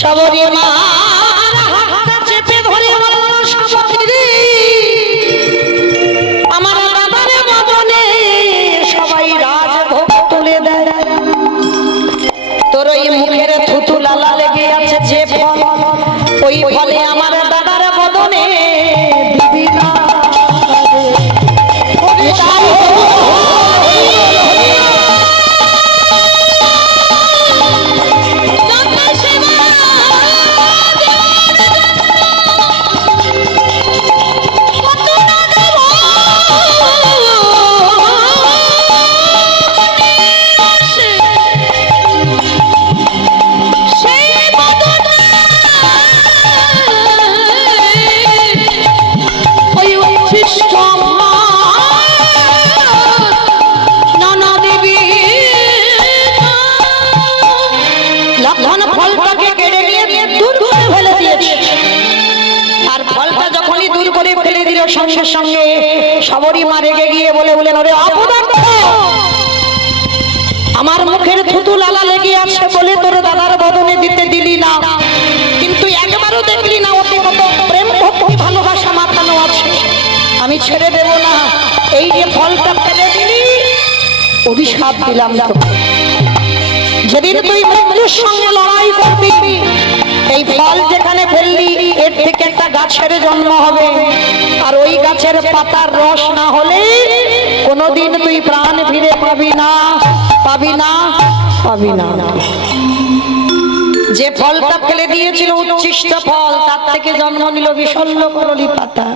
সবরি মা হাতটা চেপে ধরে বলল, সবরি আমার বাবার বদনে সবাই রাজভোগ তুলে দেয়, তোর ওই মুখের থুতু লালা লেগে আছে যে ফল, ওই ফলে আমার দাদার বদনে দিবি না। ফলটাকে কেড়ে নিয়ে দূর করে ফেলে দিয়েছে। আর ফলটা যখনই দূর করে ফেলে দিল, সঙ্গে সঙ্গে সবরি মা রেগে গিয়ে বললেন, ওরে অপদার্থ, আমার মুখের থুতু লালা লেগে আছে বলে তোর দাদার বদনে দিতে দিলি না, কিন্তু একবারও দেখলি না ওতে কত প্রেম ভক্তি ভালোবাসা মাখানো আছে। আমি ছেড়ে দেব না, এই যে ফলটা ফেলে দিলি অভিশাপ দিলাম তোকে। যেদিন তুই মৃত্যুর সঙ্গে লড়াই করবি, এই ফল যেখানে ফেললি এর থেকে একটা গাছের জন্ম হবে, আর ওই গাছের পাতার রস না হলে কোনোদিন তুই প্রাণ ফিরে পাবি না, পাবি না, পাবি না। যে ফলটা ফেলে দিয়েছিল উচ্ছিষ্ট ফল, তার থেকে জন্ম নিল বিশল্য করলি পাতা।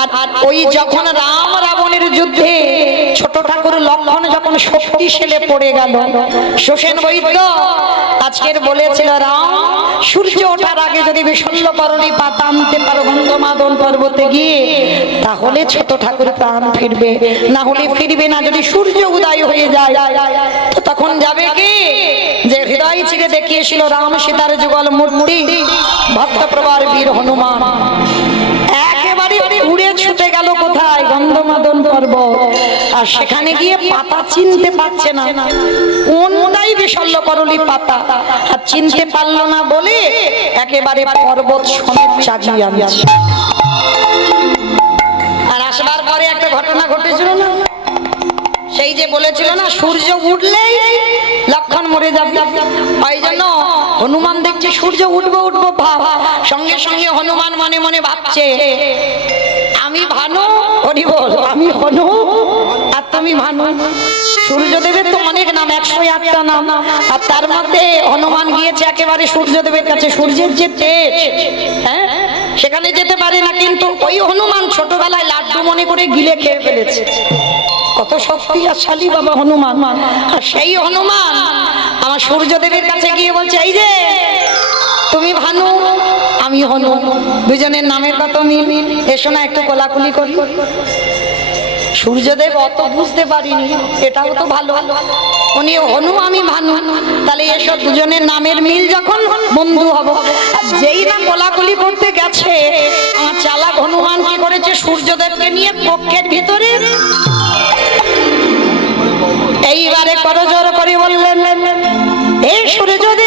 আর ওই যখন রাম রাবণের যুদ্ধে ছোট ঠাকুর লক্ষণ যখন শক্তিশালী পড়ে গেল, শোষণ বৈদ্য আজকের বলেছিল, রাম সূর্য ওঠার আগে যদি বিশল্য করলি পাতা আনতে পারো গন্ধমাদন পর্বতে গিয়ে, তাহলে ছোট ঠাকুর প্রাণ ফিরবে, না হলে ফিরবে না। যদি সূর্য উদয় হয়ে যায় তো তখন যাবে কি? যে হৃদয় চিরে দেখিয়েছিল রাম সীতার যুগল মূর্তি ভক্তপ্রবার বীর হনুমান, একেবারে উড়ে ছুটে গেল কোথায়? গন্ধমাদন পর্বত। আর সেখানে গিয়ে পাতা চিনতে পারছে না কোনটাই বিশল্য করলি পাতা, আর চিনতে পারলো না বলে একেবারে পর্বত সমেত চাগিয়ে আনছে। আর আসবার পরে একটা ঘটনা ঘটেছিল না, সেই যে বলেছিল না সূর্য উঠলেই লক্ষণ মরে যাবে, ওই জন্য হনুমান দেখছে সূর্য উঠবো উঠবো ভাব, সঙ্গে সঙ্গে হনুমান মনে মনে ভাবছে, আমি ভানু, হরি বল, আমি হনু আর তুমি ভানু। সূর্যদেবের তো অনেক নাম, 108টা নাম, আর তার মধ্যে হনুমান গিয়েছে একেবারে সূর্যদেবের কাছে। সূর্যের যে তেজ, হ্যাঁ, সেখানে যেতে পারে না, কিন্তু ওই হনুমান ছোটবেলায় লাড্ডু মনে করে গিলে খেয়ে ফেলেছে। কত শক্তিশালী বাবা হনুমান। আর সেই হনুমান আমার সূর্যদেবের কাছে গিয়ে বলছে, এই যে তুমি ভানু আমি হনু, দুজনের নামের কত মিল, এসো না একটু কোলাকুলি করি। সূর্যদেব অত বুঝতে পারিনি, এটাও তো ভালো, উনি হনু আমি ভানু, তাহলে এসব দুজনের নামের মিল যখন বন্ধু হব। আর যেই না কোলাকুলি করতে গেছে, আমার চালাক হনুমান কি করেছে, সূর্যদেবকে নিয়ে কক্ষের ভিতরে এইবারে করজোর করে বললেন, এই সূর্যদেব,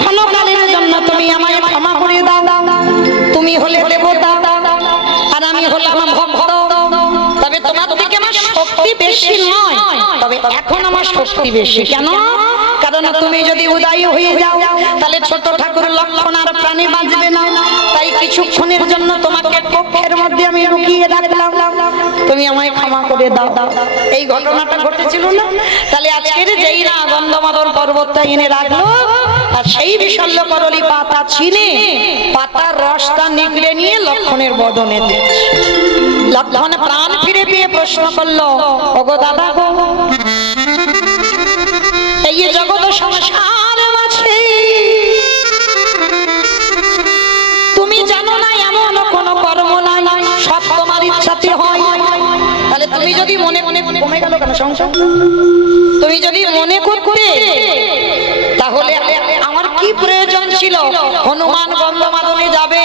ক্ষণকালের জন্য তুমি আমায় ক্ষমা করে দাও, তুমি হলে দেবতা আর আমি হলাম ভক্ত, তবে তোমার থেকে আমার শক্তি বেশি নয়, তবে এখন আমার শক্তি বেশি। কেন? কারণ তুমি যদি উদয় হয়ে যাও তাহলে ছোট ঠাকুর লক্ষণ আর প্রাণে বাঁচবে না, তাই কিছুক্ষণের জন্য তোমাকে কক্ষের মধ্যে আমি লুকিয়ে রাখলাম, তুমি আমায় ক্ষমা করে দাও। এই ঘটনাটা ঘটেছিল না? তাহলে আজকের যেই না গন্ধমাদন পর্বতটা এনে রাখলো, আর সেই বিশল্য করলি পাতা চিনে পাতার রসটা নিগড়ে নিয়ে লক্ষণের বদনে দিচ্ছে। লক্ষণ প্রাণ ফিরে পেয়ে প্রশ্ন করলো, ওগো দাদা গো, এই জগৎ সংসার আছে, তুমি জানো না এমন কোন কর্ম নাই সব তোমার ইচ্ছাতে হয়। তাহলে তুমি যদি মনে মনে কমে গেল কেন সংসার, তুমি যদি মনে করতে, তাহলে আমার কি প্রয়োজন বলেছিল হনুমান গন্ধমাদনে যাবে,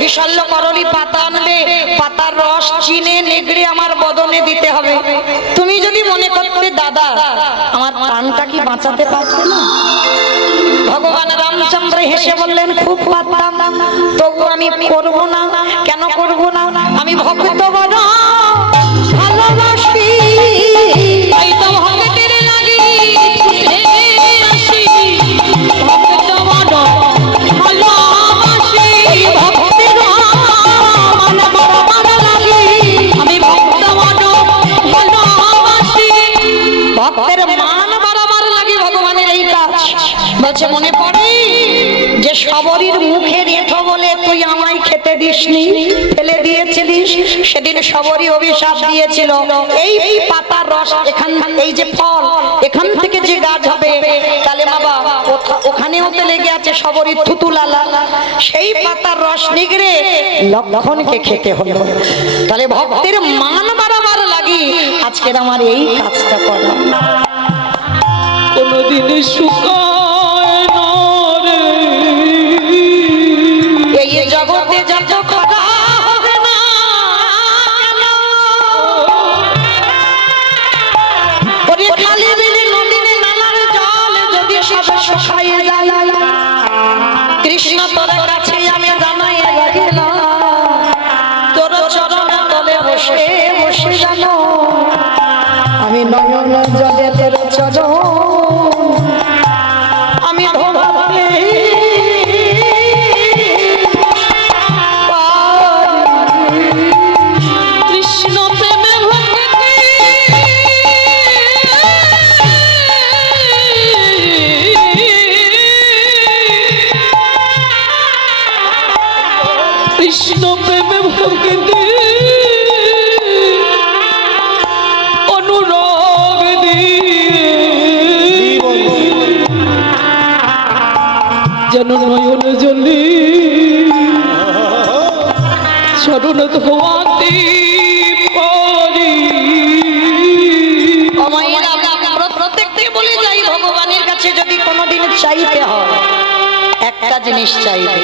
বিশল্য করলি পাতা আনবে, পাতার রস চিনে নেগড়ে আমার বদনে দিতে হবে। তুমি যদি মনে করতে দাদা আমার প্রাণটা কি বাঁচাতে পারবে না? ভগবান রামচন্দ্র হেসে বললেন খুব পারতাম, তবু আমি করব না। কেন করব না? আমি ভক্ত বড় ভালোবাসি, তাই তো ভক্তের লাগি ছুটে আসি, ভক্ত বড় ভালোবাসি, ভক্তের মান বরাবর লাগি, আমি ভক্ত বড় ভালোবাসি। ভক্তের মান বরাবর লাগি ভগবানের এই কাজ। বলছে মনে পড়ে যে সবরীর মুখে রেখো বলে তুই আমায় খেতে দিসনি, ফেলে দিয়েছিলিস। সেদিন সবরী অভিশাপ দিয়েছিল এই পাতার রস এখান, এই যে ফল এখান থেকে যে গাছ হবে, তাহলে বাবা ওখানেও তো লেগে আছে সবরীর থুতু লালা, সেই পাতার রস নিগড়ে লক্ষণকে খেতে হলো। তাহলে ভক্তের মান বাড়াবার লাগি আজকের আমার এই কাজটা করা। কোনদিন শুকায় না রে, এই জগতে যত খরা হবে না কেন, ওরে খালি বিলি নদীতে নালার জল যদি সব শুকায় যায়, কৃষ্ণ তোর কাছে আমি জানাই গেলাম, তোর চরণ তলে বসে বসে জানো আমি নয়ন জলে তোর চরণ আমি ধরতে কৃষ্ণ প্রেমে ভক্তি, কৃষ্ণ প্রেমে ভক্তি অনুরাগ দিয়ে যেন নয়ন জলি চরণ ধোয়াতে পারি। প্রত্যেককে বলে যাই ভগবানের কাছে যদি কোনোদিন চাইতে হয় একটা জিনিস চাইবে।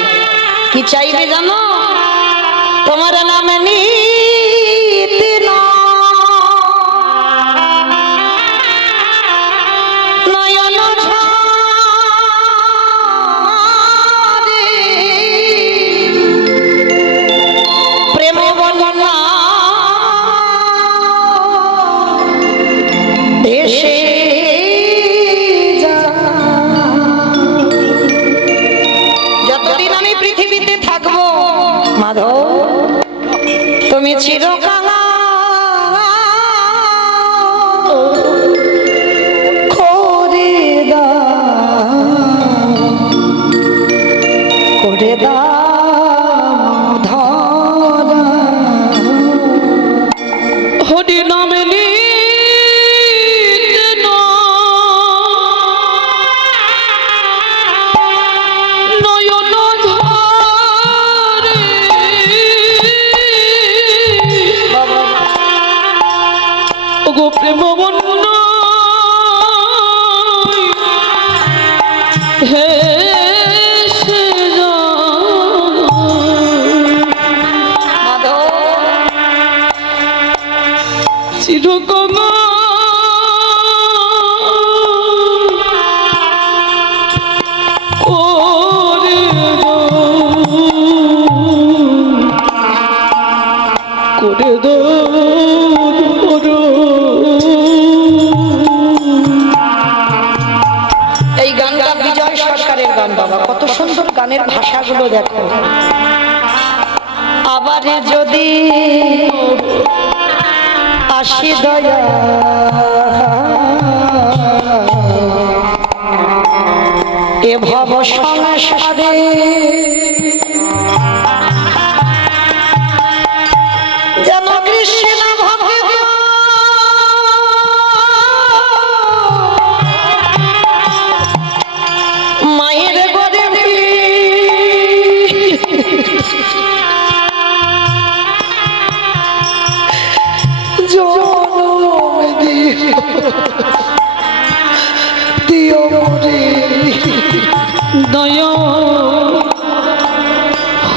কি চাইবে জানো? তোমার নামে নিতে নয়ন ঝরে প্রেম বন্যা দেশে যতদিন আমি পৃথিবীতে থাকবো মাধব তুমি চিরকাল করে দাও ধরা হরি নামে নিতে নয়ন ঝরে, ওগো প্রেম বন্যা হে সে চিরকাল করে এই গানটা বিজয় সরকারের গান বাবা, কত সুন্দর গানের ভাষাগুলো দেখো। আবার যদি আসি দয়া এ ভব সংসারে যেন কৃষ্ণ ভক্ত মায়ের গরে জনম দিও মরে দয়া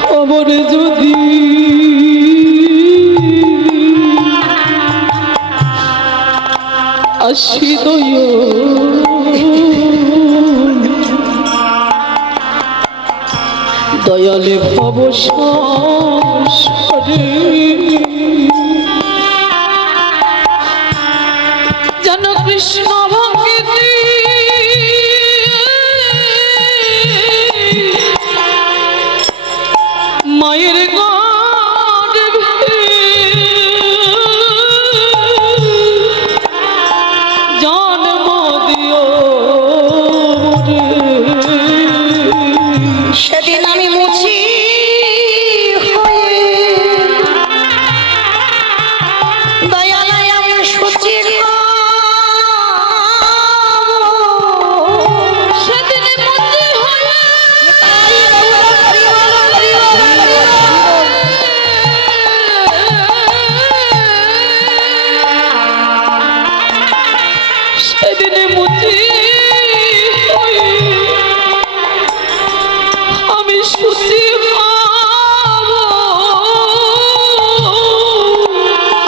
খবর যদি আসি দয়া দয়ালে ভব সংসারে যেন কৃষ্ণ ভক্তি মায়ের গর্ভে জন্ম দিও রে। সেদিন আমি মুছি হয়ে দয়ালয় আমি সূচি সেদিন মুক্তি হয়ে সেদিন মুক্তি হয়ে আমি সুচি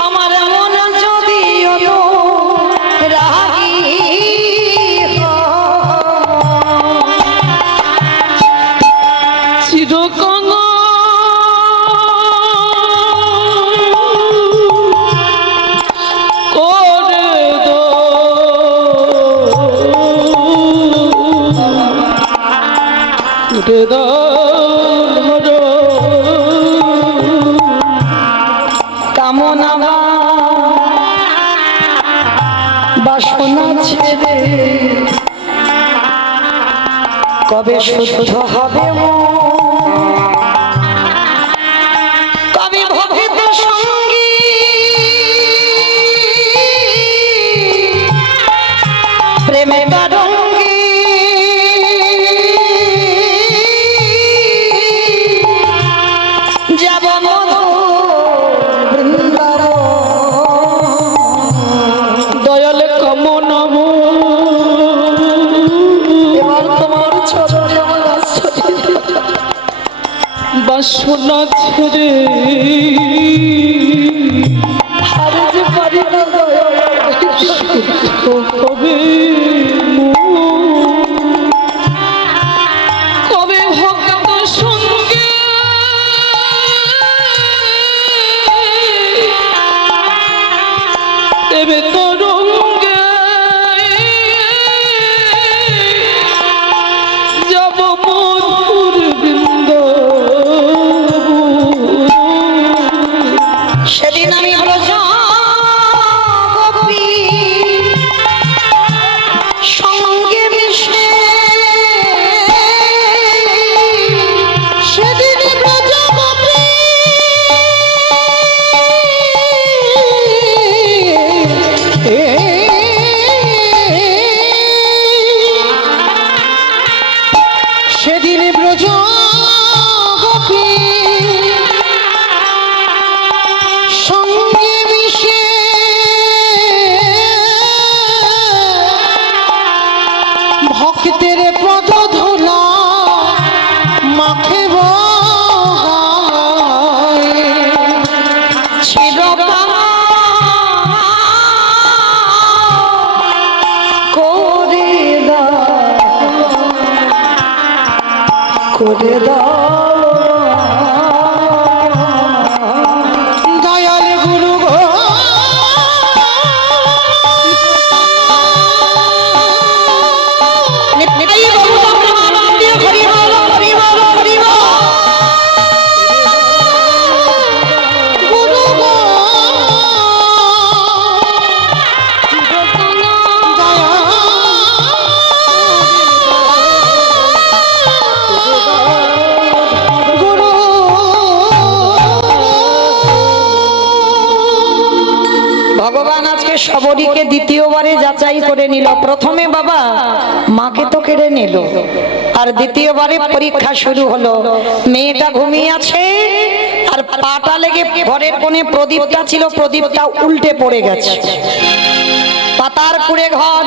আমার মন যদি রাগি চিরকঙ্গ করে দো উঠে কামনা বাসনা ছেড়ে কবে শুদ্ধ হবে মন? কবে ভবিত সঙ্গী প্রেমে বারঙ্গী যাব মধু বৃন্দাবন। দয়াল কামনাম এবার তোমার চরণে আমার আশ্রয় দিও। বাসনা ছেড়ে আর যে পারি না দয়াল। কবে কবে ভক্ত সঙ্গে দেবে তরঙ্গে যাব মধুর বৃন্দ। সেদিন আমি ব্রজ গোপী সঙ্গে মিশে সেদিন ব্রজ গোপী সেদিন ব্রজ গোপী সঙ্গে মিশে ভক্তের পদ ধুলা মাখে ছিল করে দাও দয়াল গুরু গো নিতাই বাবু নাম দিয়ে হরি বল হরি বল হরি বল গুরু গো ভগবান আজকে সবরীকে দ্বিতীয়বারে যাচাই করে নিল। প্রথমে বাবা মাকে তো কেড়ে নিল, আর দ্বিতীয়বারে পরীক্ষা শুরু হলো। মেয়েটা ঘুমিয়ে আছে, আর পাটা লেগে ঘরের কোণে প্রদীপটা ছিল, প্রদীপটা উল্টে পড়ে গেছে। পাতার কুড়ে ঘর,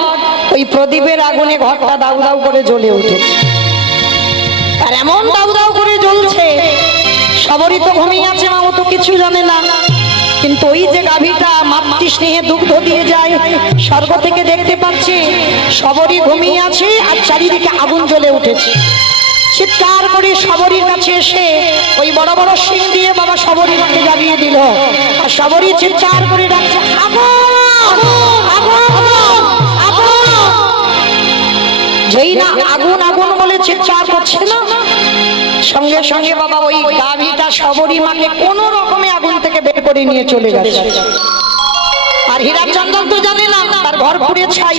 ওই প্রদীপের আগুনে ঘরটা দাউ দাউ করে জ্বলে উঠেছে। আর এমন দাউ দাউ করে জ্বলছে, সবরই তো ঘুমিয়ে আছে, মাও তো কিছু জানে না। কিন্তু ওই যে গাভীটা মাতৃ স্নেহে দুগ্ধ দিয়ে যায়, স্বর্গ থেকে দেখতে পাচ্ছে সবরই ঘুমিয়ে আছে আর চারিদিকে আগুন জ্বলে উঠেছে। চিৎকার করে সবরীর কাছে এসে ওই বড় বড় শিং দিয়ে বাবা সবরী মাকে জ্বালিয়ে দিল। আর সবরী চিৎকার করে ডাকছে, আগুন আগুন আগুন। যেই না আগুন আগুন বলে চিৎকার করছে না, সঙ্গে সঙ্গে বাবা ওই গাভীটা সবরী মাকে কোন রকমে আগুন থেকে বের করে নিয়ে চলে গেছে। আর হীরাচন্দন তো জানে না, তার ঘর পুড়ে ছাই,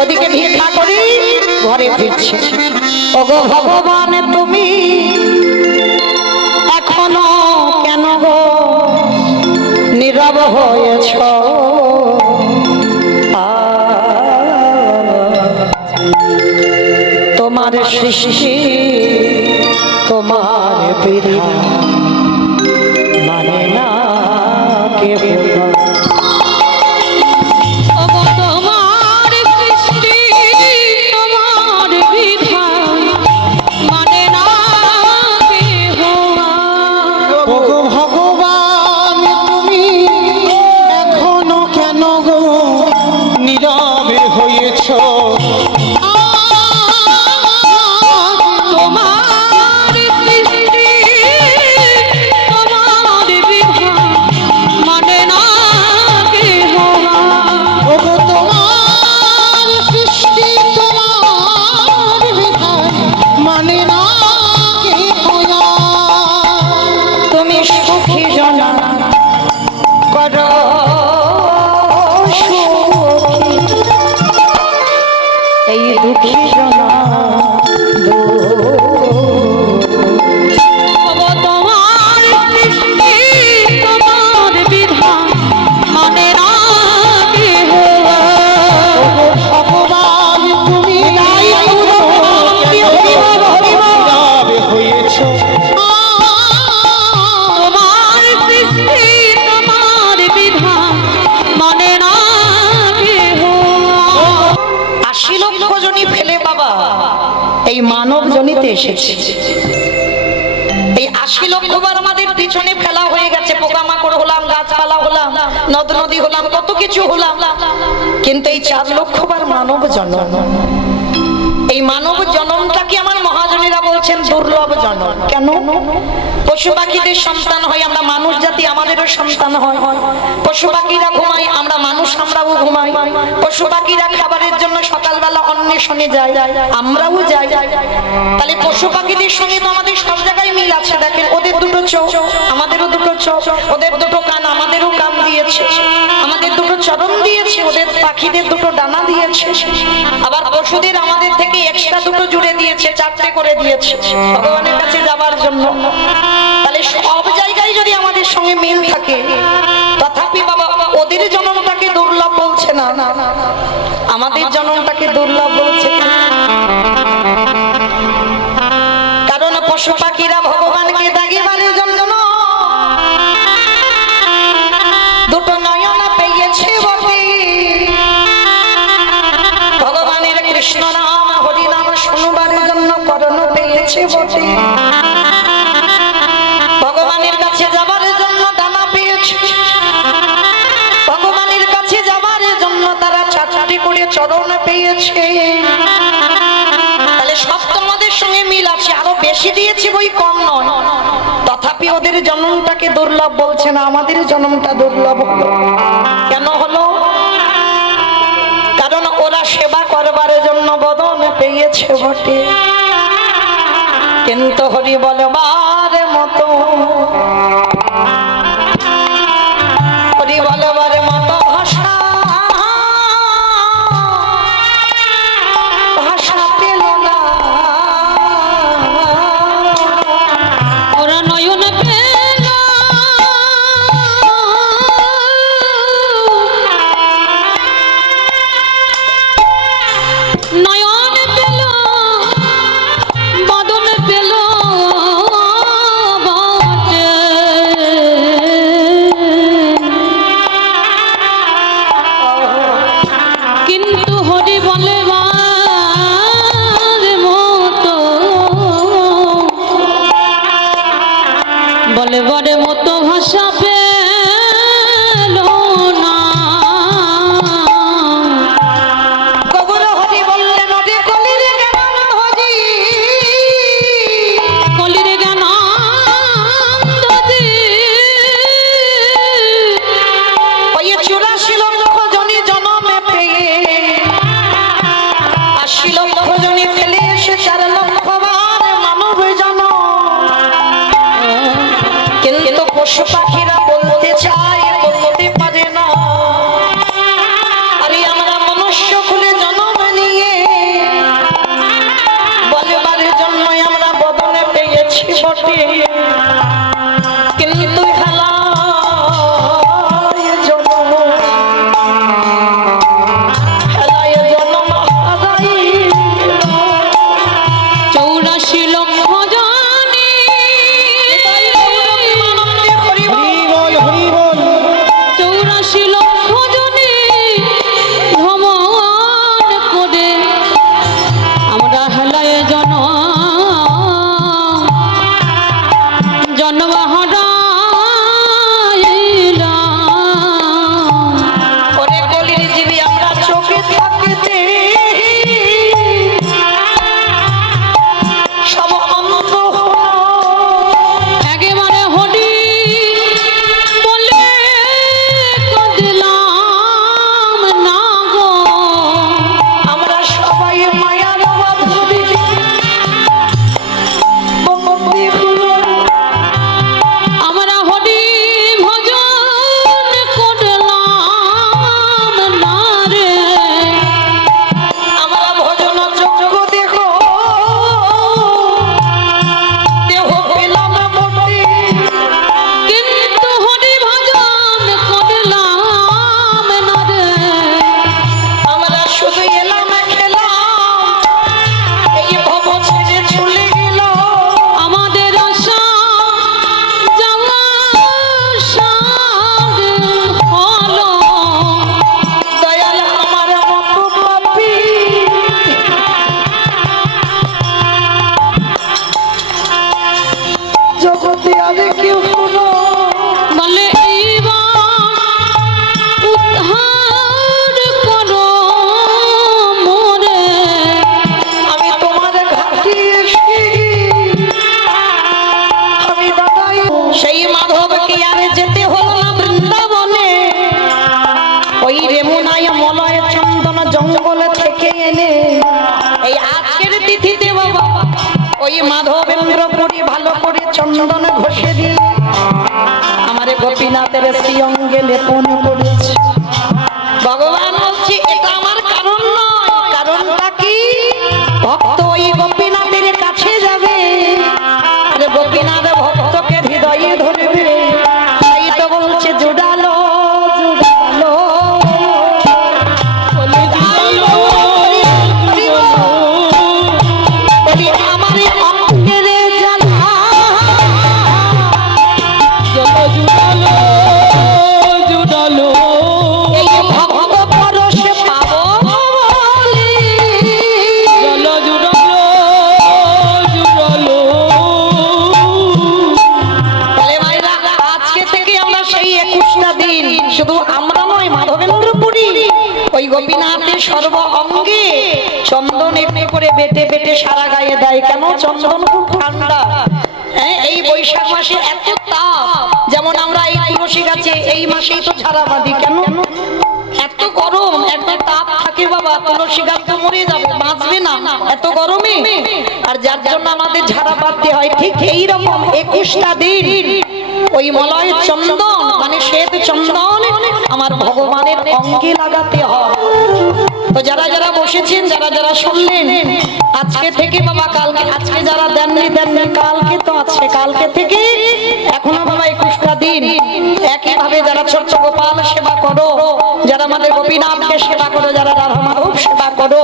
ওদিকে ভিক্ষা করে ঘরে ফিরছে। ওগো ভগবান তুমি এখনো কেন গো নীরব হয়েছ? তোমার সৃষ্টি তোমার বিধান মানে না কে ভগবান। ওগো ভগবান তুমি এখনো কেন গো নীরবে হয়েছ? ওগো তোমার সৃষ্টি তোমার বিধান মানে না কে ভগবান। তুমি সুখী জনা করো সুখী, এই দুঃখী জনা ভগবান তুমি নীরবে হয়েছ? আশি লক্ষ জনি ফেলে বাবা এই মানব জনিতে এসেছে। এই 80 লক্ষ বার আমাদের পিছনে ফেলা হয়ে গেছে, পোকামাকড় হলাম, গাছপালা হলাম, নদ নদী হলাম, কত কিছু হলাম, কিন্তু এই 4 লক্ষ বার মানব জন্ম। এই মানব জন্মটাকে আমার মহাজনীরা বলছেন দুর্লভ জন্ম। কেন? পশু পাখিদের সন্তান হয়, আমরা মানুষ জাতি, আমাদেরও সন্তান হয়। পশু পাখিরা ঘুমায়, আমরা মানুষ আমরাও ঘুমাই। পশু পাখিরা খাবারের জন্য সকালবেলা অন্বেষণে যায়, আমরাও যাই। তাহলে পশু পাখিদের সঙ্গে তো আমাদের সব জায়গায় মিল আছে। দেখেন ওদের দুটো চোখ, আমাদেরও দুটো চোখ, ওদের দুটো কান, আমাদেরও কান দিয়েছে, আমাদের দুটো চরণ দিয়েছে, ওদের পাখিদের দুটো ডানা দিয়েছে। আবার পশুদের আমাদের থেকে এক্সট্রা দুটো জুড়ে দিয়েছে, 4টে করে দিয়েছে ভগবানের কাছে যাবার জন্য। তাহলে সব জায়গায় যদি আমাদের সঙ্গে মিল থাকে, তথাপি বাবা ওদের জন্মটাকে দুর্লভ বলছে না, আমাদের জন্মটাকে দুর্লভ বলছে। কারণ পশু পাখিরা ভগবানকে দেখিবারের জন্য দুটো নয়ন পেয়েছে বটে, ভগবানের কৃষ্ণ নাম হরি নাম শুনবার জন্য করণ পেয়েছে বটে, ভগবানের কাছে যাবার জন্য ডানা পেয়েছে, ভগবানের কাছে যাবার জন্য তারা 4টে করে চরণ পেয়েছে। তাহলে সব তোমাদের সঙ্গে মিল আছে, আরো বেশি দিয়েছে বই কম নয়। তথাপি ওদের জন্মটাকে দুর্লভ বলছে না, আমাদের জন্মটা দুর্লভ হলো। কেন হলো? কারণ ওরা সেবা করবার জন্য বদন পেয়েছে বটে, কিন্তু হরি বলবার মতো, হরি বলবার মতো ভাষা ভাষা পেল না। ওরা নয়ন পেল নয়ন পেল বদন পেল বটে। চিন্তায় মলয় চন্দন জঙ্গল থেকে এনে এই আজকের তিথিতে বাবা ওই মাধবেন্দ্র পুরী ভালো করে চন্দন ঘষে দিয়ে আমারে গোপীনাথের শ্রীঅঙ্গে লেপন করেছে। ভগবান বলছি এটা আমার কারণ নয়, কারণটা কি? ভক্ত ওই গোপীনাথের কাছে যাবে আর গোপীনাথ ভক্তকে হৃদয়ে ধরবে, তাই তো বলছে জুড়ালো জুড়ালো বলে জুড়ালো, বলি আমার অঙ্গের জ্বালা জল জুড়ালো, জুড়ালো এই ভক্ত পরশে পাবো বলি। জল জুড়ালো, জুড়ালো বলে মায়েরা আজকে থেকে আমরা সেই 21টা দিন শুধু আমরা নয় মাধবেন্দ্র পুরী ওই গোপীনাথের সর্ব অঙ্গে চন্দন একটু করে বেটে বেটে সারা গায়ে দেয়। কেন? চন্দন খুব ঠান্ডা। হ্যাঁ, এই বৈশাখ মাসে এত তাপ, যেমন আমরা এই তুলসী গাছে এই মাসেই তো ঝাড়া বাঁধি। কেন? এত গরম, এত তাপ থাকে বাবা, তুলসী গাছ তো মরে যাবে, বাঁচবে না এত গরমে, আর যার জন্য আমাদের ঝাড়া বাঁধতে হয়। ঠিক এইরকম 21টা দিন ওই মলয় চন্দন মানে শ্বেত চন্দন আমার ভগবানের অঙ্গে লাগাতে হয়। তো যারা যারা বসেছেন, যারা যারা শুনলেন, আজকে থেকে বাবা কালকে, আজকে যারা দেননি দেননি কালকে তো আছে, কালকে থেকে এখনো বাবা 21টা দিন একইভাবে যারা ছোট্ট গোপাল সেবা করো, যারা আমাদের গোপীনাথকে সেবা করো, যারা রাধা মাধব সেবা করো,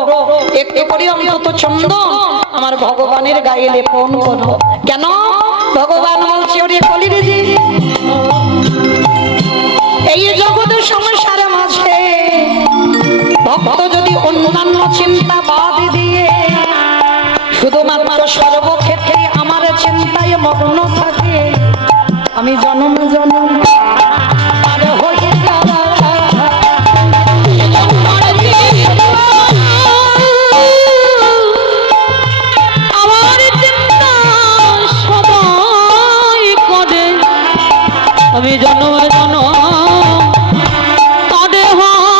একটু করে অন্তত চন্দন আমার ভগবানের গায়ে লেপন করো। কেন? ভগবান বলছে ওরে কলির জি এই জগতের সংসার মাঝে ভক্ত যদি অন্যান্য চিন্তা বাদ দিয়ে শুধুমাত্র সর্বক্ষেত্রে আমার চিন্তায় মগ্ন থাকে, আমি জনম জনম পার হয়ে যাব। আমার চিন্তা সবাই করে, আমি জন্ম জন্ম তারে হয়ে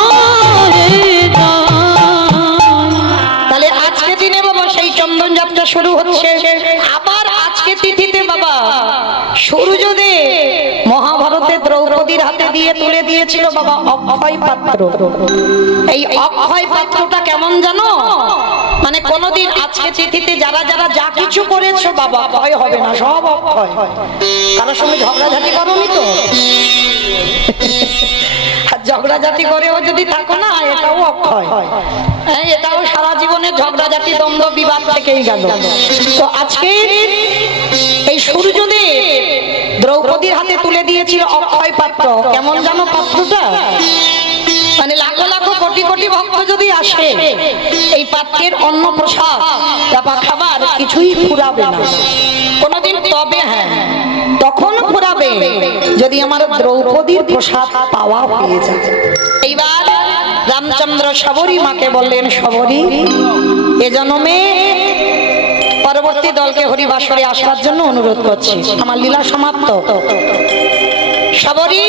তাহলে আজকে দিনে বাবা সেই চন্দন যাত্রা শুরু হচ্ছে। আবার আজকে তিথিতে বাবা সূর্যদেব মহাভারতে দ্রৌপদীর হাতে দিয়ে তুলে দিয়েছিল বাবা অক্ষয় পাত্র। এই অক্ষয় পাত্রটা কেমন জানো? মানে কোনদিন আজকে তিথিতে যারা যারা যা কিছু করেছো বাবা ভয় হবে না, সব অক্ষয়। কারোর সঙ্গে ঝগড়াঝাটি করোনি তো? আর ঝগড়াঝাটি করেও যদি থাকো না, এটাও অক্ষয়। হ্যাঁ, এটাও সারা জীবনের ঝগড়াঝাটি দ্বন্দ্ব বিবাদ থেকেই গেল। তো আজকে এই সূর্যদেব দ্রৌপদীর হাতে তুলে দিয়েছিল অক্ষয় পাত্র। কেমন জানো পাত্রটা? মানে লাখো লাখো কোটি কোটি ভক্ত যদি আসে, এই পাত্রের অন্ন প্রসাদ বা খাবার কিছুই ফুরাবে না কোনদিন। তবে হ্যাঁ, তখন ফুরাবে যদি আমার দ্রৌপদীর প্রসাদ পাওয়া হয়ে যায়। এইবার রামচন্দ্র শবরী মাকে বললেন, শবরী এ জন্মে পরবর্তী দলকে হরিবাসরে আসবার জন্য অনুরোধ করছি, আমার লীলা সমাপ্ত। শবরী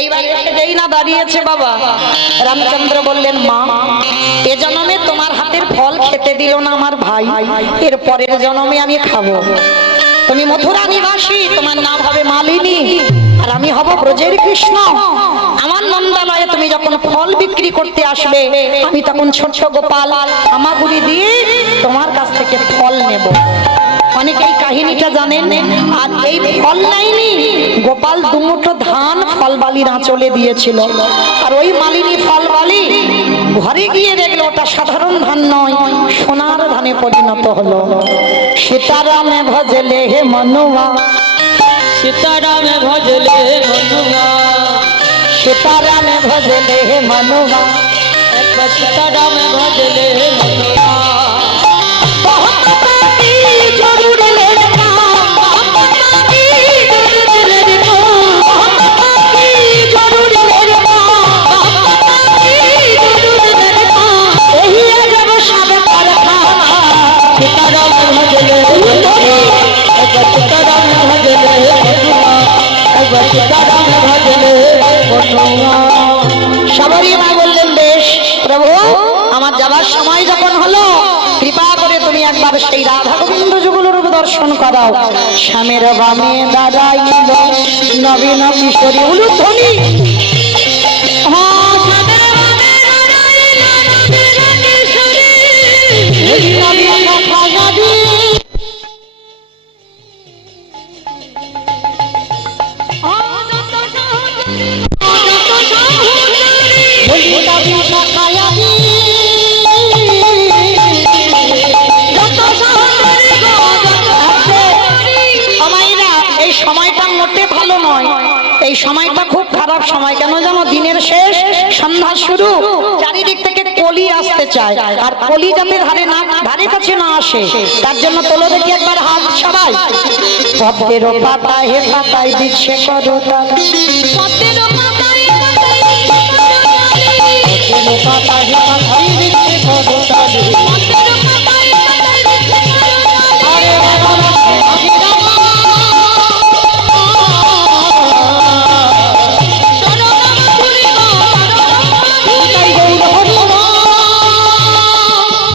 এইবার যেই না দাঁড়িয়েছে বাবা, রামচন্দ্র বললেন, মা এ জন্মে তোমার হাতের ফল খেতে দিল না আমার ভাই, এর পরের জন্মে আমি খাবো। তুমি মথুরা নিবাসী, তোমার নাম হবে মালিনী, আর আমি হব ব্রজের কৃষ্ণ। আমার নন্দালয়ে তুমি যখন ফল বিক্রি করতে আসবে, আমি তখন ছোট গোপাল হামাগুড়ি দিয়ে তোমার কাছ থেকে ফল নেব। অনেকে এই কাহিনীটা জানেন। আর এই ফল নাইনি, গোপাল দুমুঠো ধান ফলবালির আঁচলে দিয়েছিল, আর ওই মালিনী ফলবালি ঘরে গিয়ে দেখলো ওটা সাধারণ ধান নয়, সোনার ধানে পরিণত হলো। সীতারামে ভজলে হে মনুয়া, সীতারামে ভজলে মনুয়া, সীতারামে ভজলে হে মনুয়া, একবার সীতারামে ভজলে মনুয়া। শবরী মা বললেন, যাবার সময় যখন হলো, কৃপা করে তুমি একবার সেই রাধা গোবিন্দ যুগলের রূপ দর্শন করাও। শ্যামের বামে দাঁড়াইল নবীন কিশোরী উলুধ্বনি। এই সময়টা মোটে ভালো নয়, এই সময়টা খুব খারাপ সময়। কেন জানো? দিনের শেষ, সন্ধ্যা শুরু, চারিদিক থেকে কলি আসতে চায়, আর কলি যাতে ধারে কাছে না আসে, তার জন্য তোলো দেখি একবার হাত সবাই। পদ্মের পাতায় হে পাতায় দিচ্ছে করতা, পদ্মের পাতায় পাতায় দিচ্ছে করতালি।